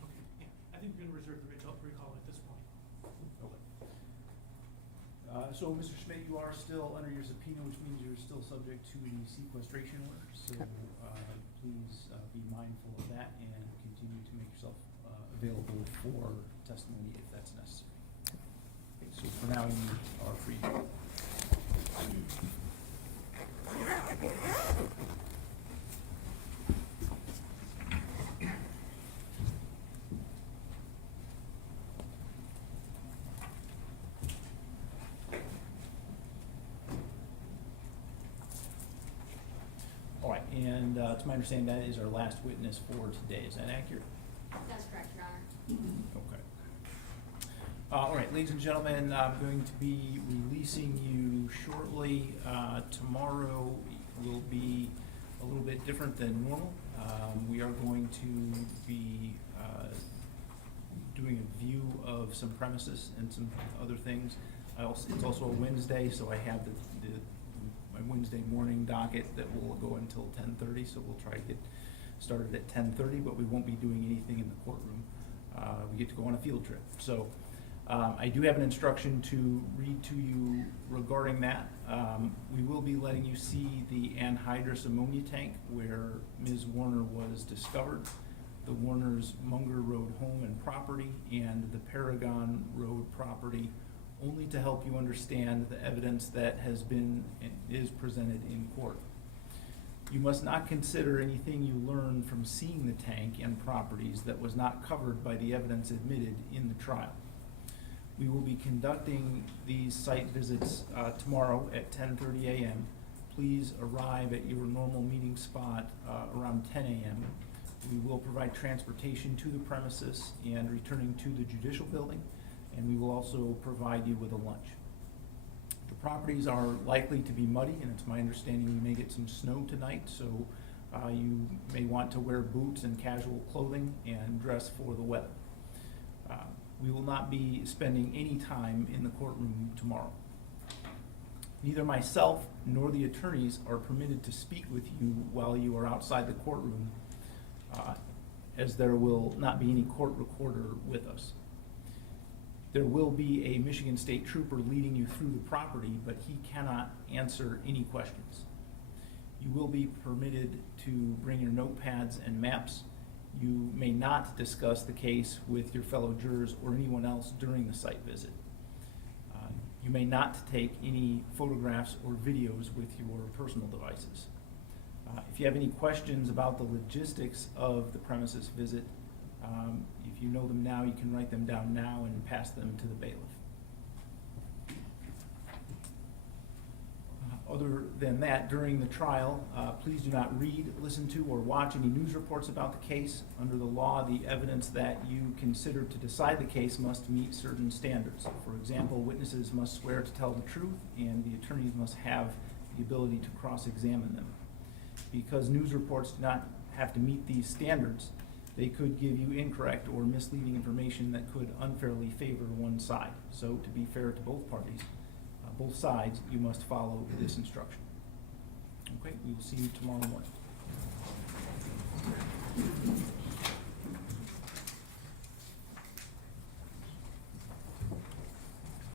Okay, yeah, I think we're gonna reserve the recall at this point. Okay. So, Mr. Schmidt, you are still under your subpoena, which means you're still subject to the sequestration order. So, please be mindful of that and continue to make yourself available for testimony if that's necessary. Okay, so for now, you are free. All right, and to my understanding, that is our last witness for today. Is that accurate? That's correct, Your Honor. Okay. All right, ladies and gentlemen, I'm going to be releasing you shortly. Tomorrow will be a little bit different than normal. We are going to be doing a view of some premises and some other things. It's also a Wednesday, so I have my Wednesday morning docket that will go until 10:30, so we'll try to get started at 10:30, but we won't be doing anything in the courtroom. We get to go on a field trip. So I do have an instruction to read to you regarding that. We will be letting you see the anhydrous ammonia tank where Ms. Warner was discovered, the Warner's Munger Road home and property, and the Paragon Road property, only to help you understand the evidence that has been and is presented in court. You must not consider anything you learn from seeing the tank and properties that was not covered by the evidence admitted in the trial. We will be conducting these site visits tomorrow at 10:30 a.m. Please arrive at your normal meeting spot around 10 a.m. We will provide transportation to the premises and returning to the judicial building, and we will also provide you with a lunch. The properties are likely to be muddy, and it's my understanding we may get some snow tonight, so you may want to wear boots and casual clothing and dress for the weather. We will not be spending any time in the courtroom tomorrow. Neither myself nor the attorneys are permitted to speak with you while you are outside the courtroom, as there will not be any court recorder with us. There will be a Michigan State Trooper leading you through the property, but he cannot answer any questions. You will be permitted to bring your notepads and maps. You may not discuss the case with your fellow jurors or anyone else during the site visit. You may not take any photographs or videos with your personal devices. If you have any questions about the logistics of the premises visit, if you know them now, you can write them down now and pass them to the bailiff. Other than that, during the trial, please do not read, listen to, or watch any news reports about the case. Under the law, the evidence that you consider to decide the case must meet certain standards. For example, witnesses must swear to tell the truth, and the attorneys must have the ability to cross-examine them. Because news reports do not have to meet these standards, they could give you incorrect or misleading information that could unfairly favor one side. So, to be fair to both parties, both sides, you must follow this instruction. Okay, we will see you tomorrow morning.